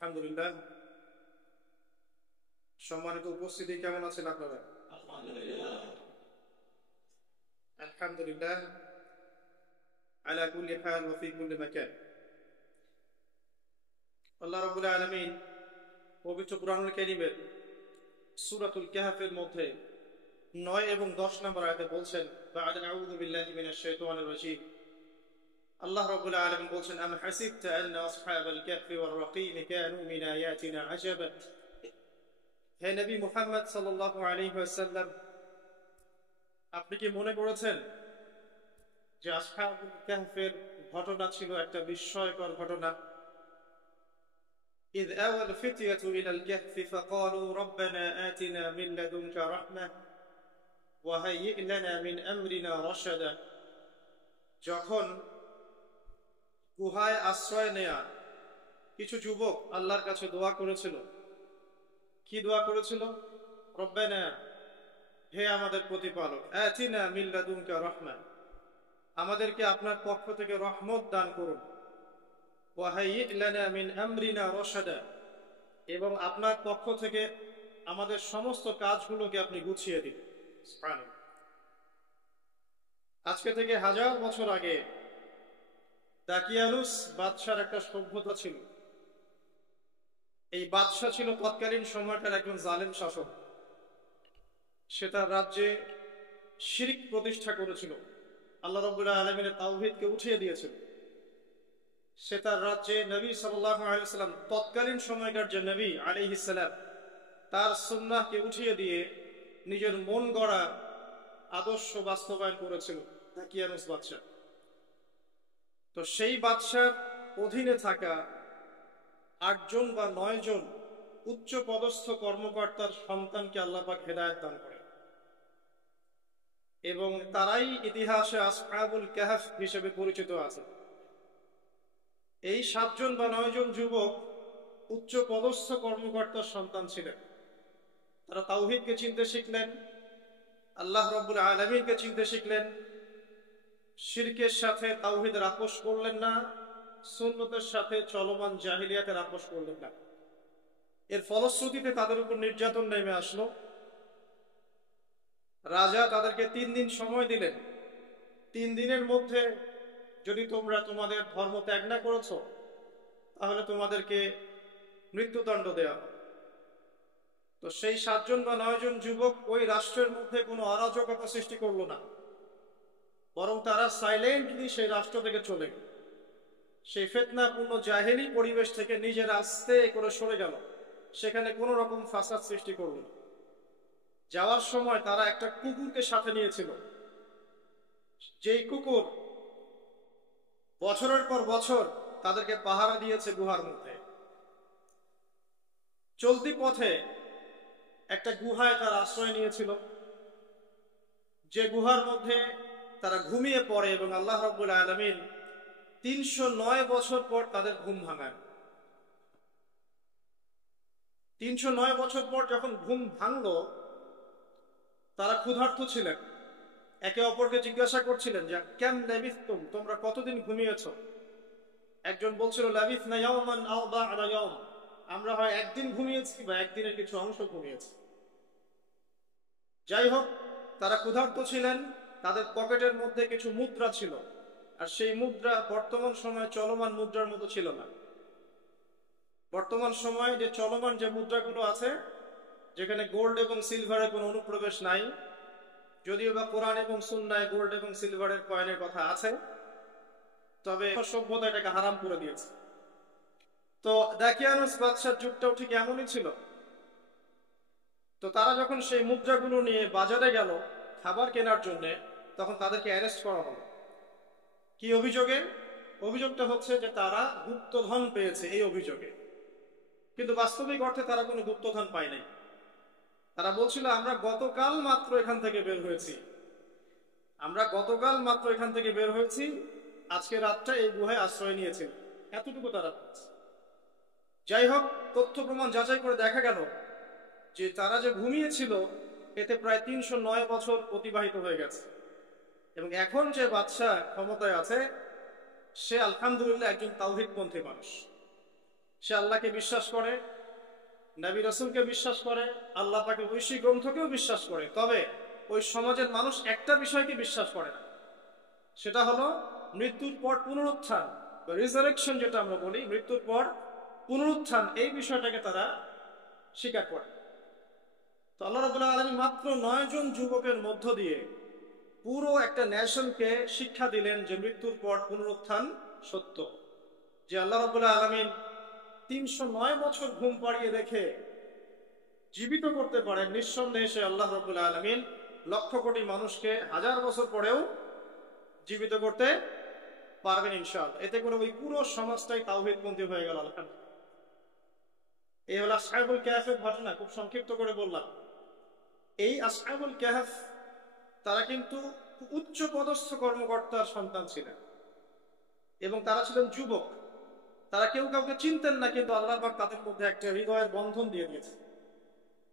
আলহামদুলিল্লাহ। সম্মানিত উপস্থিতি, কেমন আছেন আপনারা? আলহামদুলিল্লাহ আলা কুল্লি হাল ওয়া ফি কুল্লি মাকান। আল্লাহ রাব্বুল আলামিন পবিত্র কুরআনুল কারীমের সূরাতুল কাহফের মধ্যে 9 এবং 10 নম্বর আয়াতে বলছেন, বা'দা আউযু বিল্লাহি মিনাশ শাইতানির রাজীম। আল্লাহ রাব্বুল আলামিন বলছেন, আম হাসিবতা আন্না আসহাবাল কাহফি ওয়ার রাকিম কানু মিন আয়াতিনা আজাবা। হে নবী মুহাম্মদ সাল্লাল্লাহু আলাইহি ওয়াসাল্লাম, আপনি কি মনে করেছেন যে আসহাবুল কাহফের ঘটনা ছিল একটা বিস্ময়কর ঘটনা? إذ آوى الفتية إلى الكهف فقالوا ربنا آتنا من لدنك رحمة وهيئ لنا من أمرنا رشدا। যখন গুহায় আশ্রয় নেয়া কিছু যুবক আল্লাহর কাছে দোয়া করেছিল, কি দোয়া করেছিল? রব্বানা, হে আমাদের প্রতিপালক, আতিনা মিন লাদুনকা রাহমা, আমাদেরকে আপনার পক্ষ থেকে রহমত দান করুন, ওয়া হাইয়্যি লানা মিন আমরিনা রাশাদা, এবং আপনার পক্ষ থেকে আমাদের সমস্ত কাজগুলোকে আপনি গুছিয়ে দিন। সুবহানাল্লাহ। আজকে থেকে 1000 বছর আগে দাকিয়ানুস বাদশার একটা সভ্যতা ছিল। এই বাদশা ছিল তৎকালীন সময়কার একজন জালেম শাসক। সে তার রাজ্যে শিরক প্রতিষ্ঠা করেছিল, আল্লাহ রাব্বুল আলামিনের তাওহীদকে উঠিয়ে দিয়েছিল। সে তার রাজ্যে নবী সাল্লাল্লাহু আলাইহি ওয়াসাল্লাম, তৎকালীন সময়কার যে নবী আলাইহিস সালাম, তার সুন্নাহকে উঠিয়ে দিয়ে নিজের মন গড়া আদর্শ বাস্তবায়ন করেছিল দাকিয়ানুস বাদশা। তো সেই বাদশার অধীনে থাকা 8 জন বা 9 জন উচ্চ পদস্থ কর্মকর্তার সন্তানকে আল্লাহ পাক হেদায়েত দান করেন, এবং তারাই ইতিহাসে আসহাবুল কাহফ হিসেবে পরিচিত আছে। এই 7 জন বা 9 জন যুবক উচ্চ পদস্থ কর্মকর্তার সন্তান ছিলেন। তারা তাওহীদকে চিনতে শিখলেন, আল্লাহ রাব্বুল আলামিনকে চিনতে শিখলেন, শিরকের সাথে তাওহীদের আপোষ করলেন না, সুন্নতের সাথে চলমান জাহিলিয়াতের আপোষ করলেন না। এর ফলশ্রুতিতে তাদের উপর নির্যাতন নেমে আসলো। রাজা তাদেরকে 3 দিন সময় দিলেন। 3 দিনের মধ্যে যদি তোমরা তোমাদের ধর্ম ত্যাগ না করেছ, তাহলে তোমাদেরকে মৃত্যুদণ্ড দেওয়া হবে। তো সেই 7 জন বা 9 জন যুবক ওই রাষ্ট্রের মধ্যে কোনো অরাজকতা সৃষ্টি করলো না, বরং তারা সাইলেন্টলি সেই রাষ্ট্র থেকে চলে গেল। সেই ফিতনাপূর্ণ জাহেলি পরিবেশ থেকে নিজের আস্তে করে সরে গেল, সেখানে কোনো রকম ফাসাদ সৃষ্টি করল না। যাওয়ার সময় তারা একটা কুকুরকে সাথে নিয়েছিল, যেই কুকুর বছরের পর বছর তাদেরকে পাহারা দিয়েছে গুহার মধ্যে। চলতি পথে একটা গুহায় তারা আশ্রয় নিয়েছিল, যে গুহার মধ্যে তারা ঘুমিয়ে পড়ে, এবং আল্লাহ রাব্বুল আলামিন 309 বছর পর তাদের ঘুম ভাঙান। 309 বছর পর যখন ঘুম ভাঙলো, তারা ক্ষুধার্ত ছিলেন, একে অপরকে জিজ্ঞাসা করছিলেন যে কেম লাবিথতুম, তোমরা কতদিন ঘুমিয়েছ? একজন বলছিল লাবিথনা ইয়াওমান আও বা'দা ইয়াওম, আমরা হয় একদিন ঘুমিয়েছি বা একদিনের কিছু অংশ ঘুমিয়েছি। যাই হোক, তারা ক্ষুধার্ত ছিলেন, তাদের পকেটের মধ্যে কিছু মুদ্রা ছিল, আর সেই মুদ্রা বর্তমান সময়ে চলমান মুদ্রার মতো ছিল না। বর্তমান সময়ে যে চলমান যে মুদ্রাগুলো আছে, যেখানে গোল্ড এবং সিলভারের কোনো অনুপ্রবেশ নাই, যদিও বা কোরআন এবং সুন্নায় গোল্ড এবং সিলভারের কয়েনের কথা আছে, তবে সভ্যতা এটাকে হারাম করে দিয়েছে। তো দাকিয়ানুস বাদশার যুগটাও ঠিক এমনই ছিল। তো তারা যখন সেই মুদ্রাগুলো নিয়ে বাজারে গেল খাবার কেনার জন্য, তখন তাদেরকে অ্যারেস্ট করা হলো। কি অভিযোগে? অভিযোগটা হচ্ছে যে তারা গুপ্তধন পেয়েছে, এই অভিযোগে। কিন্তু বাস্তবিক অর্থে তারা কোনো গুপ্তধন পায় নাই। তারা বলছিল, আমরা গতকাল মাত্র এখান থেকে বের হয়েছি, আজকে রাতটা এই গুহায় আশ্রয় নিয়েছি, এতটুকু তারা বলছে। যাই হোক, তথ্য প্রমাণ যাচাই করে দেখা গেল যে তারা যে ঘুমিয়েছিল, এতে প্রায় 309 বছর অতিবাহিত হয়ে গেছে, এবং এখন যে বাদশা ক্ষমতায় আছে, সে আলহামদুলিল্লাহ একজন তাওহীদপন্থী মানুষ। সে আল্লাহকে বিশ্বাস করে, নবী রাসূলকে বিশ্বাস করে, আল্লাহ পাকের ঐশী গ্রন্থকেও বিশ্বাস করে, তবে ওই সমাজের মানুষ একটা বিষয়কে বিশ্বাস করে না, সেটা হলো মৃত্যুর পর পুনরুত্থান বা রিজারেকশন, যেটা আমরা বলি মৃত্যুর পর পুনরুত্থান, এই বিষয়টাকে তারা স্বীকার করে। তো আল্লাহ রাব্বুল আলামিন মাত্র 9 জন যুবকের মধ্য দিয়ে পুরো একটা নেশনকে শিক্ষা দিলেন যে মৃত্যুর পর পুনরুত্থান সত্য। যে আল্লাহ রাব্বুল আলামিন 309 বছর ঘুম পাড়িয়ে রেখে জীবিত করতে পারেন, নিঃসন্দেহে সে আল্লাহ রাব্বুল আলামিন লক্ষ কোটি মানুষকে 1000 বছর পরেও জীবিত করতে পারবেন ইনশাআল্লাহ। এতে করে ওই পুরো সমাজটাই তাওহীদপন্থী হয়ে গেল আলহামদুলিল্লাহ। এই হলো আসহাবুল কাহফের ঘটনা, খুব সংক্ষিপ্ত করে বললাম। এই আসহাবুল কাহফ তারা কিন্তু উচ্চ পদস্থ কর্মকর্তার সন্তান ছিলেন এবং তারা ছিলেন যুবক। তারা কেউ কাউকে চিনতেন না, কিন্তু আল্লাহ পাক তাদের মধ্যে একটা হৃদয়ের বন্ধন দিয়ে দিয়েছে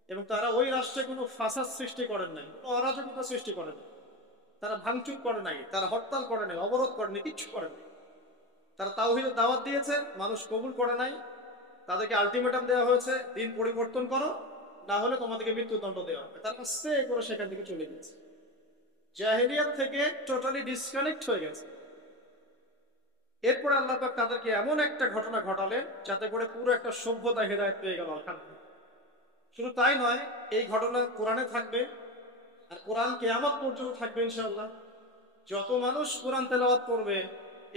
এবং তারা ওই রাষ্ট্রে কোনো ফাসাদ সৃষ্টি করেন নাই, কোনো অরাজকতা সৃষ্টি করেন নাই, তারা ভাঙচুর করে নাই, তারা হরতাল করে নাই, অবরোধ করেনি, কিচ্ছু করেন নাই। তারা তাওহীদের দাওয়াত দিয়েছে, মানুষ কবুল করে নাই, তাদেরকে আলটিমেটাম দেওয়া হয়েছে, দিন পরিবর্তন করো, না হলে তোমাদেরকে মৃত্যুদণ্ড দেওয়া হবে। তারা আস্তে করে সেখান থেকে চলে গেছে, জাহেলিয়াত থেকে টোটালি ডিসকানেক্ট হয়ে গেছে। এরপর আল্লাহ পাক তাদেরকে এমন একটা ঘটনা ঘটালেন যাতে করে পুরো একটা সভ্যতা হেদায়েত পেয়ে গেল আলহামদুলিল্লাহ। শুধু তাই নয়, এই ঘটনা কোরআনে থাকবে আর কোরআন কিয়ামত পর্যন্ত থাকবে ইনশাআল্লাহ। যত মানুষ কোরআন তেলাওয়াত করবে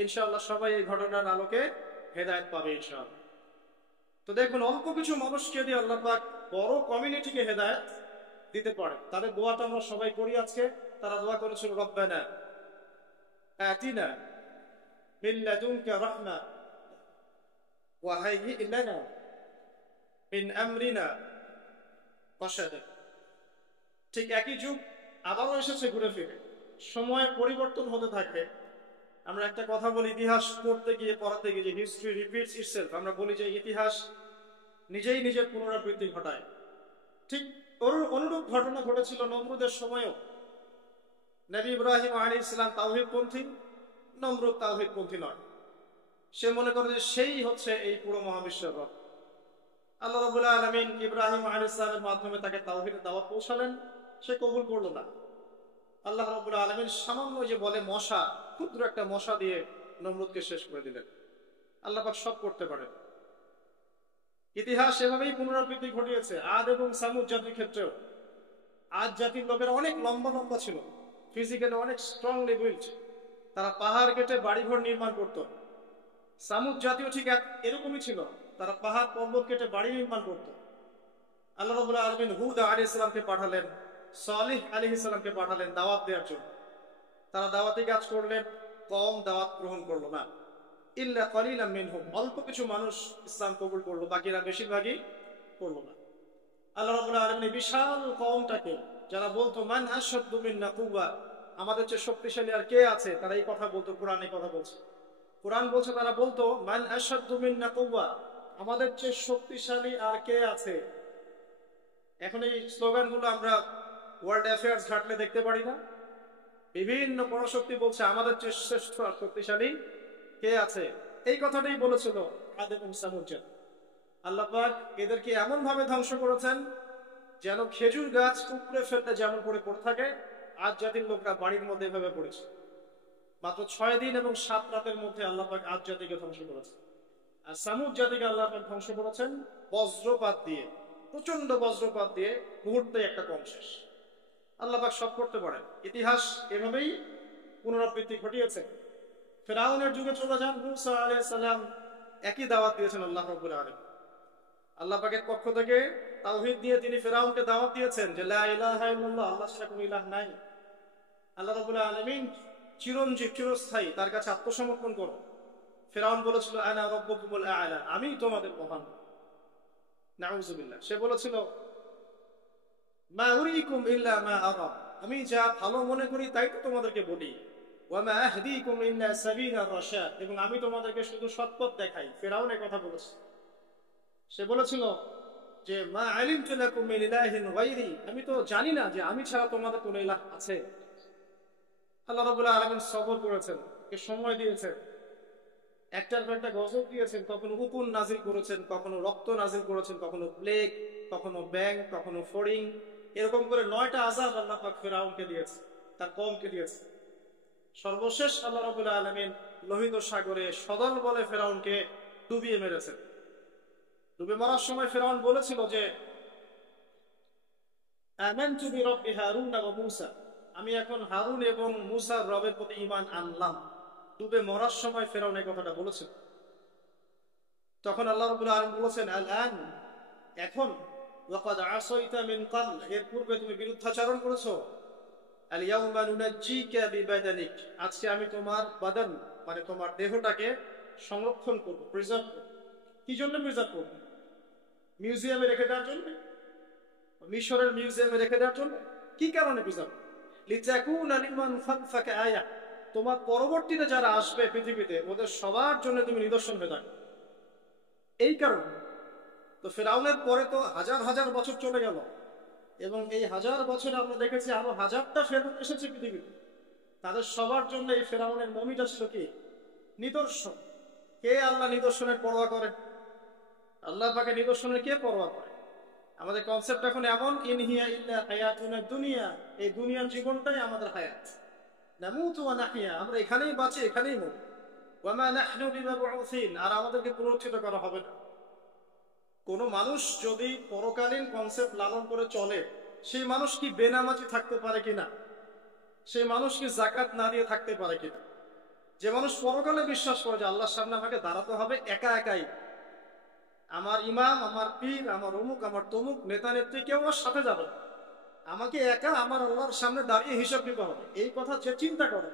ইনশাআল্লাহ সবাই এই ঘটনার আলোকে হেদায়েত পাবে ইনশাআল্লাহ। তো দেখুন, অল্প কিছু মানুষকে দিয়ে আল্লাহ পাক বড় কমিউনিটিকে হেদায়েত দিতে পারে। তাদের দোয়াটা আমরা সবাই করি আজকে। তারা দোয়া করেছিল, রব্বানা আতিনা মিন লাদুনকা রাহমা ওয়া হাইয়্যি লানা মিন আমরিনা রাশাদা। ঠিক একই যুগ আবারও এসেছে ঘুরে ফিরে, সময় পরিবর্তন হতে থাকে। আমরা একটা কথা বলি, ইতিহাস পড়তে গিয়ে পড়াতে গিয়ে, যে হিস্ট্রি রিপিটস ইটসেলফ, আমরা বলি যে ইতিহাস নিজেই নিজের পুনরাবৃত্তি ঘটায়। ঠিক অনুরূপ ঘটনা ঘটেছিল নমরুদের সময়ও। নবী ইব্রাহিম আলাইহিস সালাম তাওহীদপন্থী, নমরুদ তাওহীদপন্থী নয়। সে মনে করে যে সেই হচ্ছে এই পুরো মহাবিশ্বের রব। আল্লাহ রাব্বুল আলামিন ইব্রাহিম আলাইহিস সালামের মাধ্যমে তাকে তাওহীদের দাওয়াত পৌঁছালেন, সে কবুল করলো না। আল্লাহ রাব্বুল আলামিন সামান্য যে বলে মশা, ক্ষুদ্র একটা মশা দিয়ে নমরুদকে শেষ করে দিলেন। আল্লাহ পাক সব করতে পারেন। ইতিহাস এভাবেই পুনরাবৃত্তি ঘটিয়েছে আদ এবং সামুদ জাতির ক্ষেত্রেও। আদ জাতির লোকেরা অনেক লম্বা লম্বা ছিল, ফিজিক্যালি অনেক স্ট্রংলি বিল্ট, তারা পাহাড় কেটে বাড়িঘর নির্মাণ করত। সামুদ জাতীয় ঠিক এরকমই ছিল, তারা পাহাড় পর্বত কেটে বাড়ি নির্মাণ করত। আল্লাহ রাব্বুল আলামিন হুদ আলাইহিস সালামকে পাঠালেন, সালিহ আলাইহিস সালামকে পাঠালেন দাওয়াত দেওয়ার জন্য। তারা দাওয়াতি কাজ করলেন, কম দাওয়াত গ্রহণ করলো না। ইল্লা কলিলাম মিনহুম, অল্প কিছু মানুষ ইসলাম কবুল করলো, বাকিরা বেশিরভাগই করলো না। আল্লাহ রাব্বুল আলামিন বিশাল কওমটাকে, যারা বলতো মান আশাদ্দু মিন্না কুওয়া, আমাদের চেয়ে শক্তিশালী আর কে আছে, তারা এই কথা বলতো। কোরআন এই কথা বলছে, কোরআন বলছে তারা বলতো মান আশাদ্দু মিন্না কুওয়া, আমাদের চেয়ে শক্তিশালী আর কে আছে। এখন এই স্লোগানগুলো আমরা ওয়ার্ল্ড অ্যাফেয়ার্স ঘাটলে দেখতে পারি না? বিভিন্ন পরাশক্তি বলছে আমাদের চেয়ে শ্রেষ্ঠ আর শক্তিশালী কে আছে। এই কথাটাই বলেছিল আদ এবং সামুদ জাতি। আল্লাহ পাক এদেরকে এমন ভাবে ধ্বংস করেছেন যেন খেজুর গাছ উপড়ে ফেলতে যেমন করে পড়ে থাকে, আদ জাতির লোকরা বাড়ির মধ্যে এভাবে পড়েছে। মাত্র 6 দিন এবং 7 রাতের মধ্যে আল্লাহ পাক আদ জাতিকে ধ্বংস করেছেন। আর সামুদ জাতিকে আল্লাহ পাক ধ্বংস করেছেন বজ্রপাত দিয়ে, প্রচন্ড বজ্রপাত দিয়ে, মুহূর্তে একটা কম শেষ। আল্লাহ পাক সব করতে পারেন। ইতিহাস এভাবেই পুনরাবৃত্তি ঘটিয়েছে। ফেরাউনের যুগে চলে যান, মূসা আলাইহিস সালাম একই দাওয়াত দিয়েছেন আল্লাহ রাব্বুল আলামিন। আল্লাহ পাকের পক্ষ থেকে তাওহীদ দিয়ে তিনি ফেরাউনকে দাওয়াত দিয়েছেন যে লা ইলাহা ইল্লাল্লাহ, আল্লাহ ছাড়া কোনো ইলাহ নাই। আল্লাহ রাব্বুল আলামিন চিরঞ্জীব, চিরস্থায়ী, তার কাছে আত্মসমর্পণ করো। ফেরাউন বলেছিল আনা রাব্বুকুমুল আ'লা, আমি তোমাদের মহান। নাউযুবিল্লাহ। সে বলেছিল মা উরিকুম ইল্লা মা আরা, আমি যা ভালো মনে করি তাই তো তোমাদেরকে বলি। ওয়া মা আহদিকুম ইল্লা সাবিলার রাশাদ, এবং আমি তোমাদেরকে শুধু সৎপথ দেখাই। ফেরাউন এই কথা বলেছে। সে বলেছিল যে মা আলিমতু লাকুম মিন ইলাহিন গায়রি, আমি তো জানি না যে আমি ছাড়া তোমাদের কোনো ইলাহ আছে। আল্লাহ রাব্বুল আলামিন সবর করেছেন, একে সময় দিয়েছেন। একটার পর একটা গজব দিয়েছেন, কখনো উকুন নাজিল করেছেন, কখনো রক্ত নাজিল করেছেন, কখনো প্লেগ, কখনো ব্যাং, কখনো ফড়িং, এরকম করে 9টা আযাব আল্লাহ পাক ফেরাউনকে দিয়েছে, তার কওমকে দিয়েছে। সর্বশেষ আল্লাহ রাব্বুল আলামিন লোহিত সাগরে সদল বলে ফেরাউনকে ডুবিয়ে মেরেছেন। ডুবে মারার সময় ফেরাউন বলেছিল যে আমানতু বিরব্বি হারুন ওয়া মূসা, আমি এখন হারুন এবং মূসার রবের প্রতি ঈমান আনলাম। ডুবে মরার সময় ফেরাউন এই কথাটা বলেছিল। তখন আল্লাহ রাব্বুল আলামিন বলেছেন আল-আন, এখন, ওয়াকাদ আসাইতা মিন ক্বাবল, এর পূর্বে তুমি বিরুদ্ধাচরণ করেছো। আল-ইয়াউমা নুনাজ্জিকা বিবাদানিক, আজকে আমি তোমার বাদান মানে তোমার দেহটাকে সংরক্ষণ করব, প্রিজার্ভ করব। কি জন্য প্রিজার্ভ করব? মিউজিয়ামে রেখে দেওয়ার জন্য? মিশরের মিউজিয়ামে রেখে দেওয়ার জন্য? কি কারণে প্রিজার্ভ? লিতাকুনা লিমান খালফাকা আয়া, তোমার পরবর্তীতে যারা আসবে পৃথিবীতে ওদের সবার জন্য তুমি নিদর্শন হয়ে থাকবে, এই কারণে। তো ফেরাউনের পরে তো হাজার হাজার বছর চলে গেল, এবং এই হাজার বছরে আমরা দেখেছি আরো হাজারটা ফেরাউন এসেছে পৃথিবীতে। তাদের সবার জন্য এই ফেরাউনের মমিটা ছিল কি? নিদর্শন। কে আল্লাহ নিদর্শনের পরোয়া করে? আল্লাহ পাকে নিদর্শনের কে পরোয়া করে? আমাদের কনসেপ্ট এখন এমন, ইন হিয়া ইল্লা হায়াতুনা দুনিয়া, এই দুনিয়ার জীবনটাই আমাদের হায়াত। নামুতু ওয়া নাহইয়া, আমরা এখানেই বাঁচি, এখানেই মরি। ওয়া মা নাহনু বিমাবউসিন, আর আমাদেরকে পুনরুত্থিত করা হবে না। কোন মানুষ যদি পরকালীন কনসেপ্ট লালন করে চলে, সেই মানুষ কি বেনামাজি থাকতে পারে কিনা? সেই মানুষ কি যাকাত না দিয়ে থাকতে পারে কিনা? যে মানুষ পরকালে বিশ্বাস করে যে আল্লাহর সামনে আমাকে দাঁড়াতে হবে একা একাই, আমার ইমাম, আমার পীর, আমার অমুক, আমার তমুক নেতা নেত্রী কেউ আমার সাথে যাবে না, আমাকে একা আমার আল্লাহর সামনে দাঁড়িয়ে হিসাব দিতে হবে, এই কথা যে চিন্তা করে,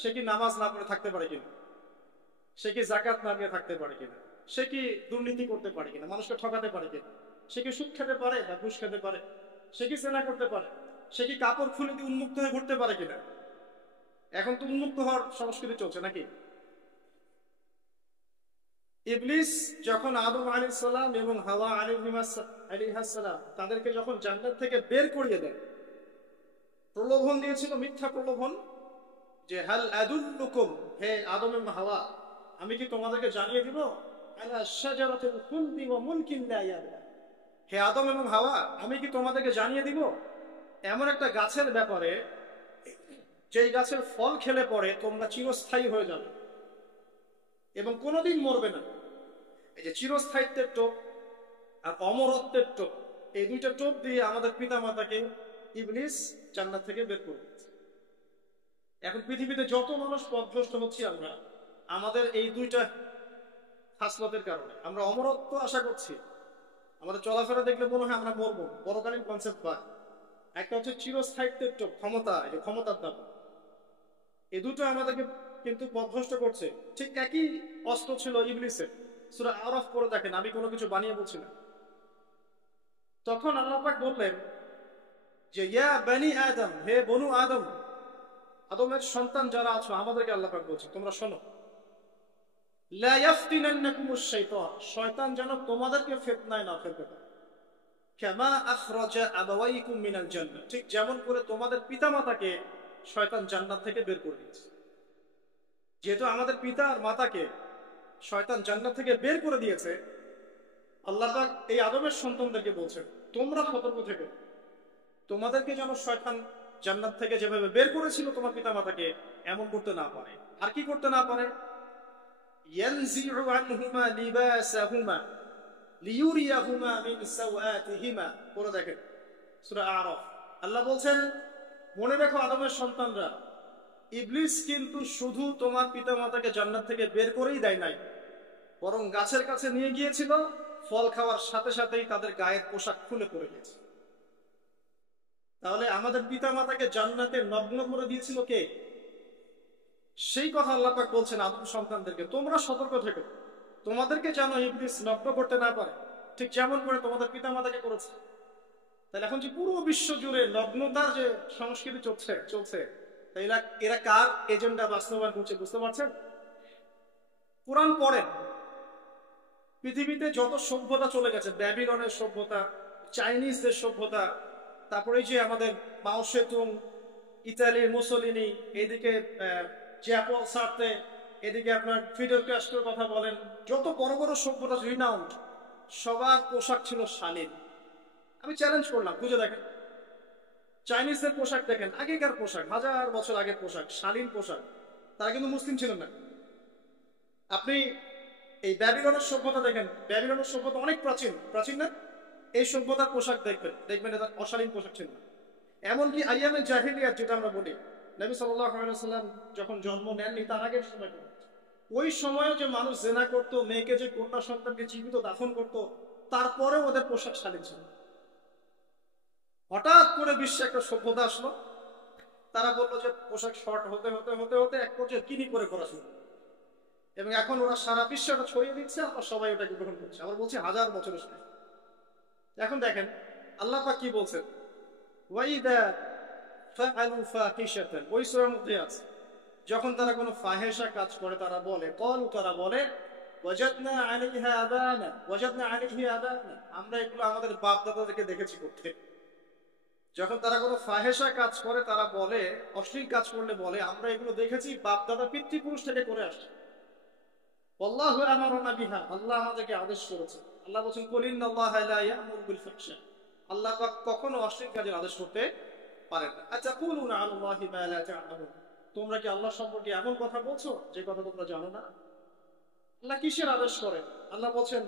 সে কি নামাজ না পড়ে থাকতে পারে কিনা? সে কি যাকাত না দিয়ে থাকতে পারে কিনা? সে কি দুর্নীতি করতে পারে কিনা? মানুষকে ঠকাতে পারে কিনা? সে কি সুদ খেতে পারে বা ঘুষ খেতে পারে? সে কি সেনা করতে পারে? সে কি কাপড় খুলে দিয়ে উন্মুক্ত হয়ে ঘুরতে পারে কিনা? এখন তো উন্মুক্ত হওয়ার সংস্কৃতি চলছে নাকি? ইবলিস যখন আদম আলাইহিস সালাম এবং হাওয়া আলাইহিস সালাম তাদেরকে যখন জান্নাত থেকে বের করিয়ে দেয়, প্রলোভন দিয়েছিল, মিথ্যা প্রলোভন, যে হাল আদুল্লুকুম, হে আদম এবং হাওয়া, আমি কি তোমাদেরকে জানিয়ে দিব, আলা শাজারাতিল খুলদি ওয়া মুলকিন লা ইয়াবলা, হে আদম এবং হাওয়া, আমি কি তোমাদেরকে জানিয়ে দিব এমন একটা গাছের ব্যাপারে, যেই গাছের ফল খেলে পরে তোমরা চিরস্থায়ী হয়ে যাবে এবং কোনোদিন মরবে না। এই যে চিরস্থায়িত্বের টোপ আর অমরত্বের টোপ, এই দুইটা টোপ দিয়ে আমাদের পিতা মাতাকে ইবলিস জান্নাত থেকে বের করে দিয়েছে। এখন পৃথিবীতে যত মানুষ পথভ্রষ্ট হচ্ছি আমরা, আমাদের এই দুইটা খাসলতের কারণে। আমরা অমরত্ব আশা করছি, আমাদের চলাফেরা দেখলে মনে হয় আমরা মরবো, পরকালীন কনসেপ্ট পাই। একটা হচ্ছে চিরস্থায়িত্বের টোপ, ক্ষমতা, এই যে ক্ষমতার দাম, এই দুটো আমাদেরকে কিন্তু পথভ্রষ্ট করছে। ঠিক একই অস্ত্র ছিল ইবলিসের। সূরা আরাফ পড়ে দেখেন, আমি কোনো কিছু বানিয়ে বলছি না। তখন আল্লাহ পাক বললেন যে ইয়া বানি আদম, হে বনু আদম, আদমের সন্তান যারা আছো, আমাদেরকে আল্লাহ পাক বলছে তোমরা শোনো, লা ইয়াফতিনান্নাকুমুশ শাইতান, শয়তান যেন তোমাদেরকে ফিতনায় না ফেলতে পারে। কামা আখরাজা আবাওয়াইকুম মিনাল জান্নাহ, ঠিক যেমন করে তোমাদের পিতামাতাকে শয়তান জান্নাত থেকে বের করে দিয়েছে। যেহেতু আমাদের পিতা আর মাতাকে শয়তান জান্নাত থেকে বের করে দিয়েছে, আল্লাহ পাক এই আদমের সন্তানদেরকে বলছেন তোমরা সতর্ক থেকো, তোমাদেরকে যেন শয়তান জান্নাত থেকে যেভাবে বের করেছিল তোমার পিতা মাতাকে, এমন করতে না পারে। আর কি করতে না পারে? ইয়ানজিউ আনহুমা লিবাসাহুমা লিয়ুরিয়াহুমা মিন সাওআতিহিমা, পড়ে দেখেন সূরা আরাফ। আল্লাহ বলছেন মনে রেখো আদমের সন্তানরা, ইবলিস কিন্তু শুধু তোমার পিতা মাতাকে জান্নাত থেকে বের করেই দেয় নাই, বরং গাছের কাছে নিয়ে গিয়েছিল, ফল খাওয়ার সাথে সাথেই তাদের গায়ের পোশাক খুলে পড়ে গেছে। তাহলে আমাদের পিতা মাতাকে জান্নাতে নগ্ন করে দিয়েছিল কে? সেই কথা আল্লাহ পাক বলছেন আদম সন্তানদেরকে তোমরা সতর্ক থেকো, তোমাদেরকে যেন ইবলিস নগ্ন করতে না পারে, ঠিক যেমন করে তোমাদের পিতা মাতাকে করেছে। তাহলে এখন যে পুরো বিশ্ব জুড়ে নগ্নতার যে সংস্কৃতি চলছে, এরা কার এজেন্ডা বাস্তবায়ন করছে বুঝতে পারছেন? কোরআন পড়েন, পৃথিবীতে যত সভ্যতা চলে গেছে, ব্যাবিলনের সভ্যতা, চাইনিজদের সভ্যতা, তারপরে যে আমাদের মাও সেতুং, ইতালির মুসোলিনি, এইদিকে জ্যাপল সার্তে, এদিকে আপনার ফিডেল ক্যাস্ট্রোর কথা বলেন, যত বড় বড় সভ্যতা রিনাউন্ড, সবার পোশাক ছিল শালীন। আমি চ্যালেঞ্জ করলাম, খুঁজে দেখেন, চাইনিজদের পোশাক দেখেন, আগেকার পোশাক, 1000 বছর আগের পোশাক, শালীন পোশাক। তারা কিন্তু মুসলিম ছিলেন না। আপনি এই ব্যাবিলনের সভ্যতা দেখেন, ব্যাবিলনের সভ্যতা অনেক প্রাচীন, প্রাচীন না? এই সভ্যতার পোশাক দেখবেন, দেখবেন এটা অশালীন পোশাক ছিল না। এমনকি আইয়ামে জাহিলিয়াত যেটা আমরা বলি, নবী সাল্লাল্লাহু আলাইহি ওয়াসাল্লাম যখন জন্ম নেননি তার আগের সময়, ওই সময়ও যে মানুষ জেনা করতো, মেয়েকে যে কন্যা সন্তানকে জীবিত দাফন করতো, তারপরেও ওদের পোশাক শালীন ছিল। হঠাৎ করে বিশ্বে একটা সভ্যতা আসলো, তারা বললো যে পোশাক শর্ট হতে হতে হতে হতে এক পর্যায়ে কিনি করে করা শুরু, এবং এখন ওরা সারা বিশ্বে ওটা ছড়িয়ে দিচ্ছে, আমরা সবাই ওটাকে গ্রহণ করছি। আবার বলছি 1000 বছরের সাথে। এখন দেখেন আল্লাহ পাক কি বলছেন, ওয়াইদা ফাআলু ফাহিশাতান, ওই সূরার মধ্যে আছে, যখন তারা কোনো ফাহেসা কাজ করে তারা বলে, ক্বালু, তারা বলে, ওয়াজাদনা আলাইহা আবানা, ওয়াজাদনা আলাইহি আবানা, আমরা এগুলো আমাদের বাপ দাদাদেরকে দেখেছি করতে। যখন তারা কোনো ফাহেসা কাজ করে তারা বলে, অশ্লীল কাজ করলে বলে, আমরা এগুলো দেখেছি বাপ দাদা পিতৃপুরুষ থেকে করে আসছে। আল্লাহু আমারনা বিহা, আল্লাহ আমাদেরকে আদেশ করেছে। আল্লাহ বলেন, কুল ইন্নাল্লাহা লা ইয়া'মুরু বিল ফাহশা, আল্লাহ পাক কখনো অশ্লীল কাজের আদেশ করতে পারেন না। আচ্ছা, কুলুনা আলাল্লাহি মা লা তা'লামুন, তোমরা কি আল্লাহ সম্পর্কে এমন কথা বলছো যে কথা তোমরা জানো না? আল্লাহ কিসের আদেশ করেন? আল্লাহ বলেন,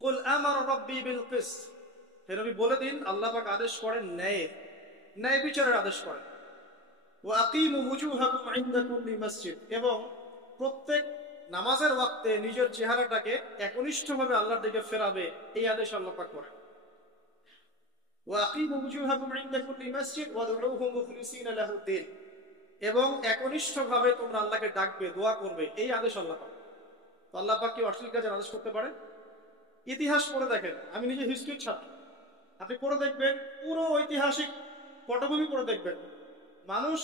কুল আমারা রাব্বি বিল কিসত, হে নবী বলে দিন, আল্লাহ পাক আদেশ করেন ন্যায়ের, ন্যায় বিচারের আদেশ করেন। ওয়া আকিমু ওয়ুজুহাকুম ইনদা কুল্লি মসজিদ, এবং প্রত্যেক নামাজের ওয়াক্তে নিজের চেহারাটাকে একনিষ্ঠভাবে আল্লাহর দিকে ফেরাবে, এই আদেশ আল্লাহ পাক করেন। ওয়া আকিমু ওয়ুজুহাকুম ইনদা কুল্লি মসজিদ ওয়াদউহু মুখলিসিনা লাহুদ্দিন, এবং একনিষ্ঠভাবে তোমরা আল্লাহকে ডাকবে, দোয়া করবে, এই আদেশ আল্লাহ পাক। তো আল্লাহ পাক কি অশ্লীল কাজের আদেশ করতে পারেন? ইতিহাস পড়ে দেখেন, আমি নিজে হিস্ট্রির ছাত্র, আপনি পড়ে দেখবেন, পুরো ঐতিহাসিক পটভূমি পড়ে দেখবেন, মানুষ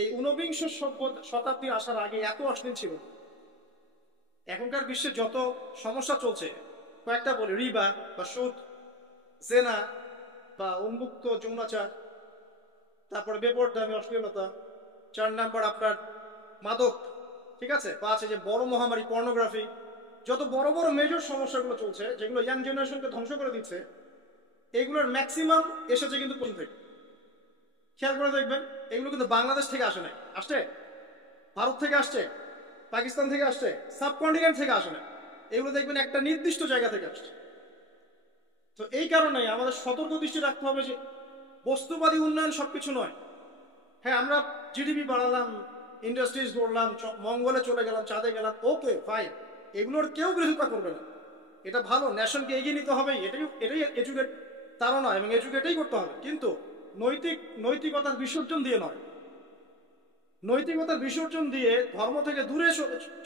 এই ঊনবিংশ শতাব্দী আসার আগে এত অশ্লীল ছিল। এখনকার বিশ্বে যত সমস্যা চলছে, কয়েকটা বলি, রিবা বা সুদ, জেনা বা উন্মুক্ত যৌনাচার, তারপরে বেপরদামি অশ্লীলতা, 4 নাম্বার আপনার মাদক, ঠিক আছে, 5 যে বড় মহামারী পর্নোগ্রাফি, যত বড় বড় মেজর সমস্যাগুলো চলছে যেগুলো ইয়াং জেনারেশনকে ধ্বংস করে দিচ্ছে, এগুলোর ম্যাক্সিমাম এসেছে কিন্তু কোন থেকে? খেয়াল করে দেখবেন, এগুলো কিন্তু বাংলাদেশ থেকে আসে নাই, আসছে ভারত থেকে আসছে, পাকিস্তান থেকে আসছে, সাবকন্টিনেন্ট থেকে আসে না, এগুলো দেখবেন একটা নির্দিষ্ট জায়গা থেকে আসছে। তো এই কারণে আমাদের সতর্ক দৃষ্টি রাখতে হবে যে বস্তুবাদী উন্নয়ন সবকিছু নয়। হ্যাঁ, আমরা জিডিপি বাড়ালাম, ইন্ডাস্ট্রিজ গড়লাম, মঙ্গলে চলে গেলাম, চাঁদে গেলাম, ওকে ফাইন, এগুলোর কেউ বিরোধিতা করবে না, এটা ভালো, ন্যাশনকে এগিয়ে নিতে হবে, এটাই এডুকেট তারা এবং এডুকেটেই করতে হবে, কিন্তু নৈতিকতার বিসর্জন দিয়ে নয়। নৈতিকতার বিসর্জন দিয়ে ধর্ম থেকে দূরে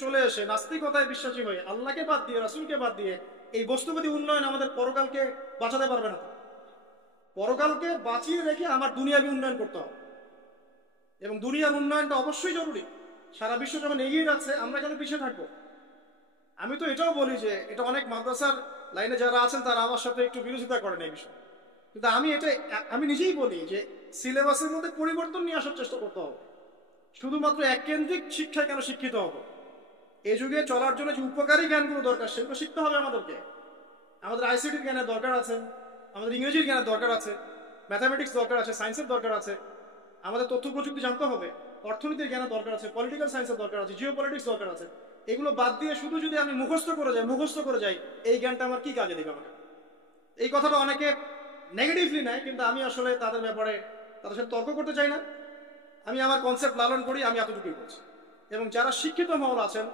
চলে এসে নাস্তিকতায় বিশ্বাসী হয়ে আল্লাহকে বাদ দিয়ে, রাসূলকে বাদ দিয়ে এই বস্তুবাদী উন্নয়ন আমাদের পরকালকে বাঁচাতে পারবে না। পরকালকে বাঁচিয়ে রেখে আমার দুনিয়াবী উন্নয়ন করতে হবে, এবং দুনিয়ার উন্নয়নটা অবশ্যই জরুরি। সারা বিশ্ব যখন এগিয়ে যাচ্ছে, আমরা কেন পিছিয়ে থাকবো? আমি তো এটাও বলি যে এটা অনেক মাদ্রাসার লাইনে যারা আছেন তারা আমার সাথে একটু বিরোধিতা করেন এই বিষয়ে, কিন্তু আমি নিজেই বলি যে সিলেবাসের মধ্যে পরিবর্তন নিয়ে আসার চেষ্টা করতে হবে। শুধুমাত্র এককেন্দ্রিক শিক্ষায় কেন শিক্ষিত হব? এই যুগে চলার জন্য যে উপকারী জ্ঞানগুলো দরকার সেগুলো শিখতে হবে আমাদেরকে। আমাদের আইসিটির জ্ঞানের দরকার আছে, আমাদের ইংরেজির জ্ঞানের দরকার আছে, ম্যাথামেটিক্স দরকার আছে, সায়েন্সের দরকার আছে, আমাদের তথ্য প্রযুক্তি জানতে হবে, অর্থনীতির জ্ঞানের দরকার আছে, পলিটিক্যাল সায়েন্সের দরকার আছে, জিও পলিটিক্স দরকার আছে। এগুলো বাদ দিয়ে শুধু যদি আমি মুখস্থ করে যাই, এই জ্ঞানটা আমার কি কাজে দেবে আমাকে? এই কথাটা অনেকে নেগেটিভলি নেয়, কিন্তু আমি আসলে তাদের ব্যাপারে তাদের সাথে তর্ক করতে চাই না। আমি আমার কনসেপ্ট লালন করি, আমি এতটুকুই বলছি। এবং যারা শিক্ষিত মহল আছেন,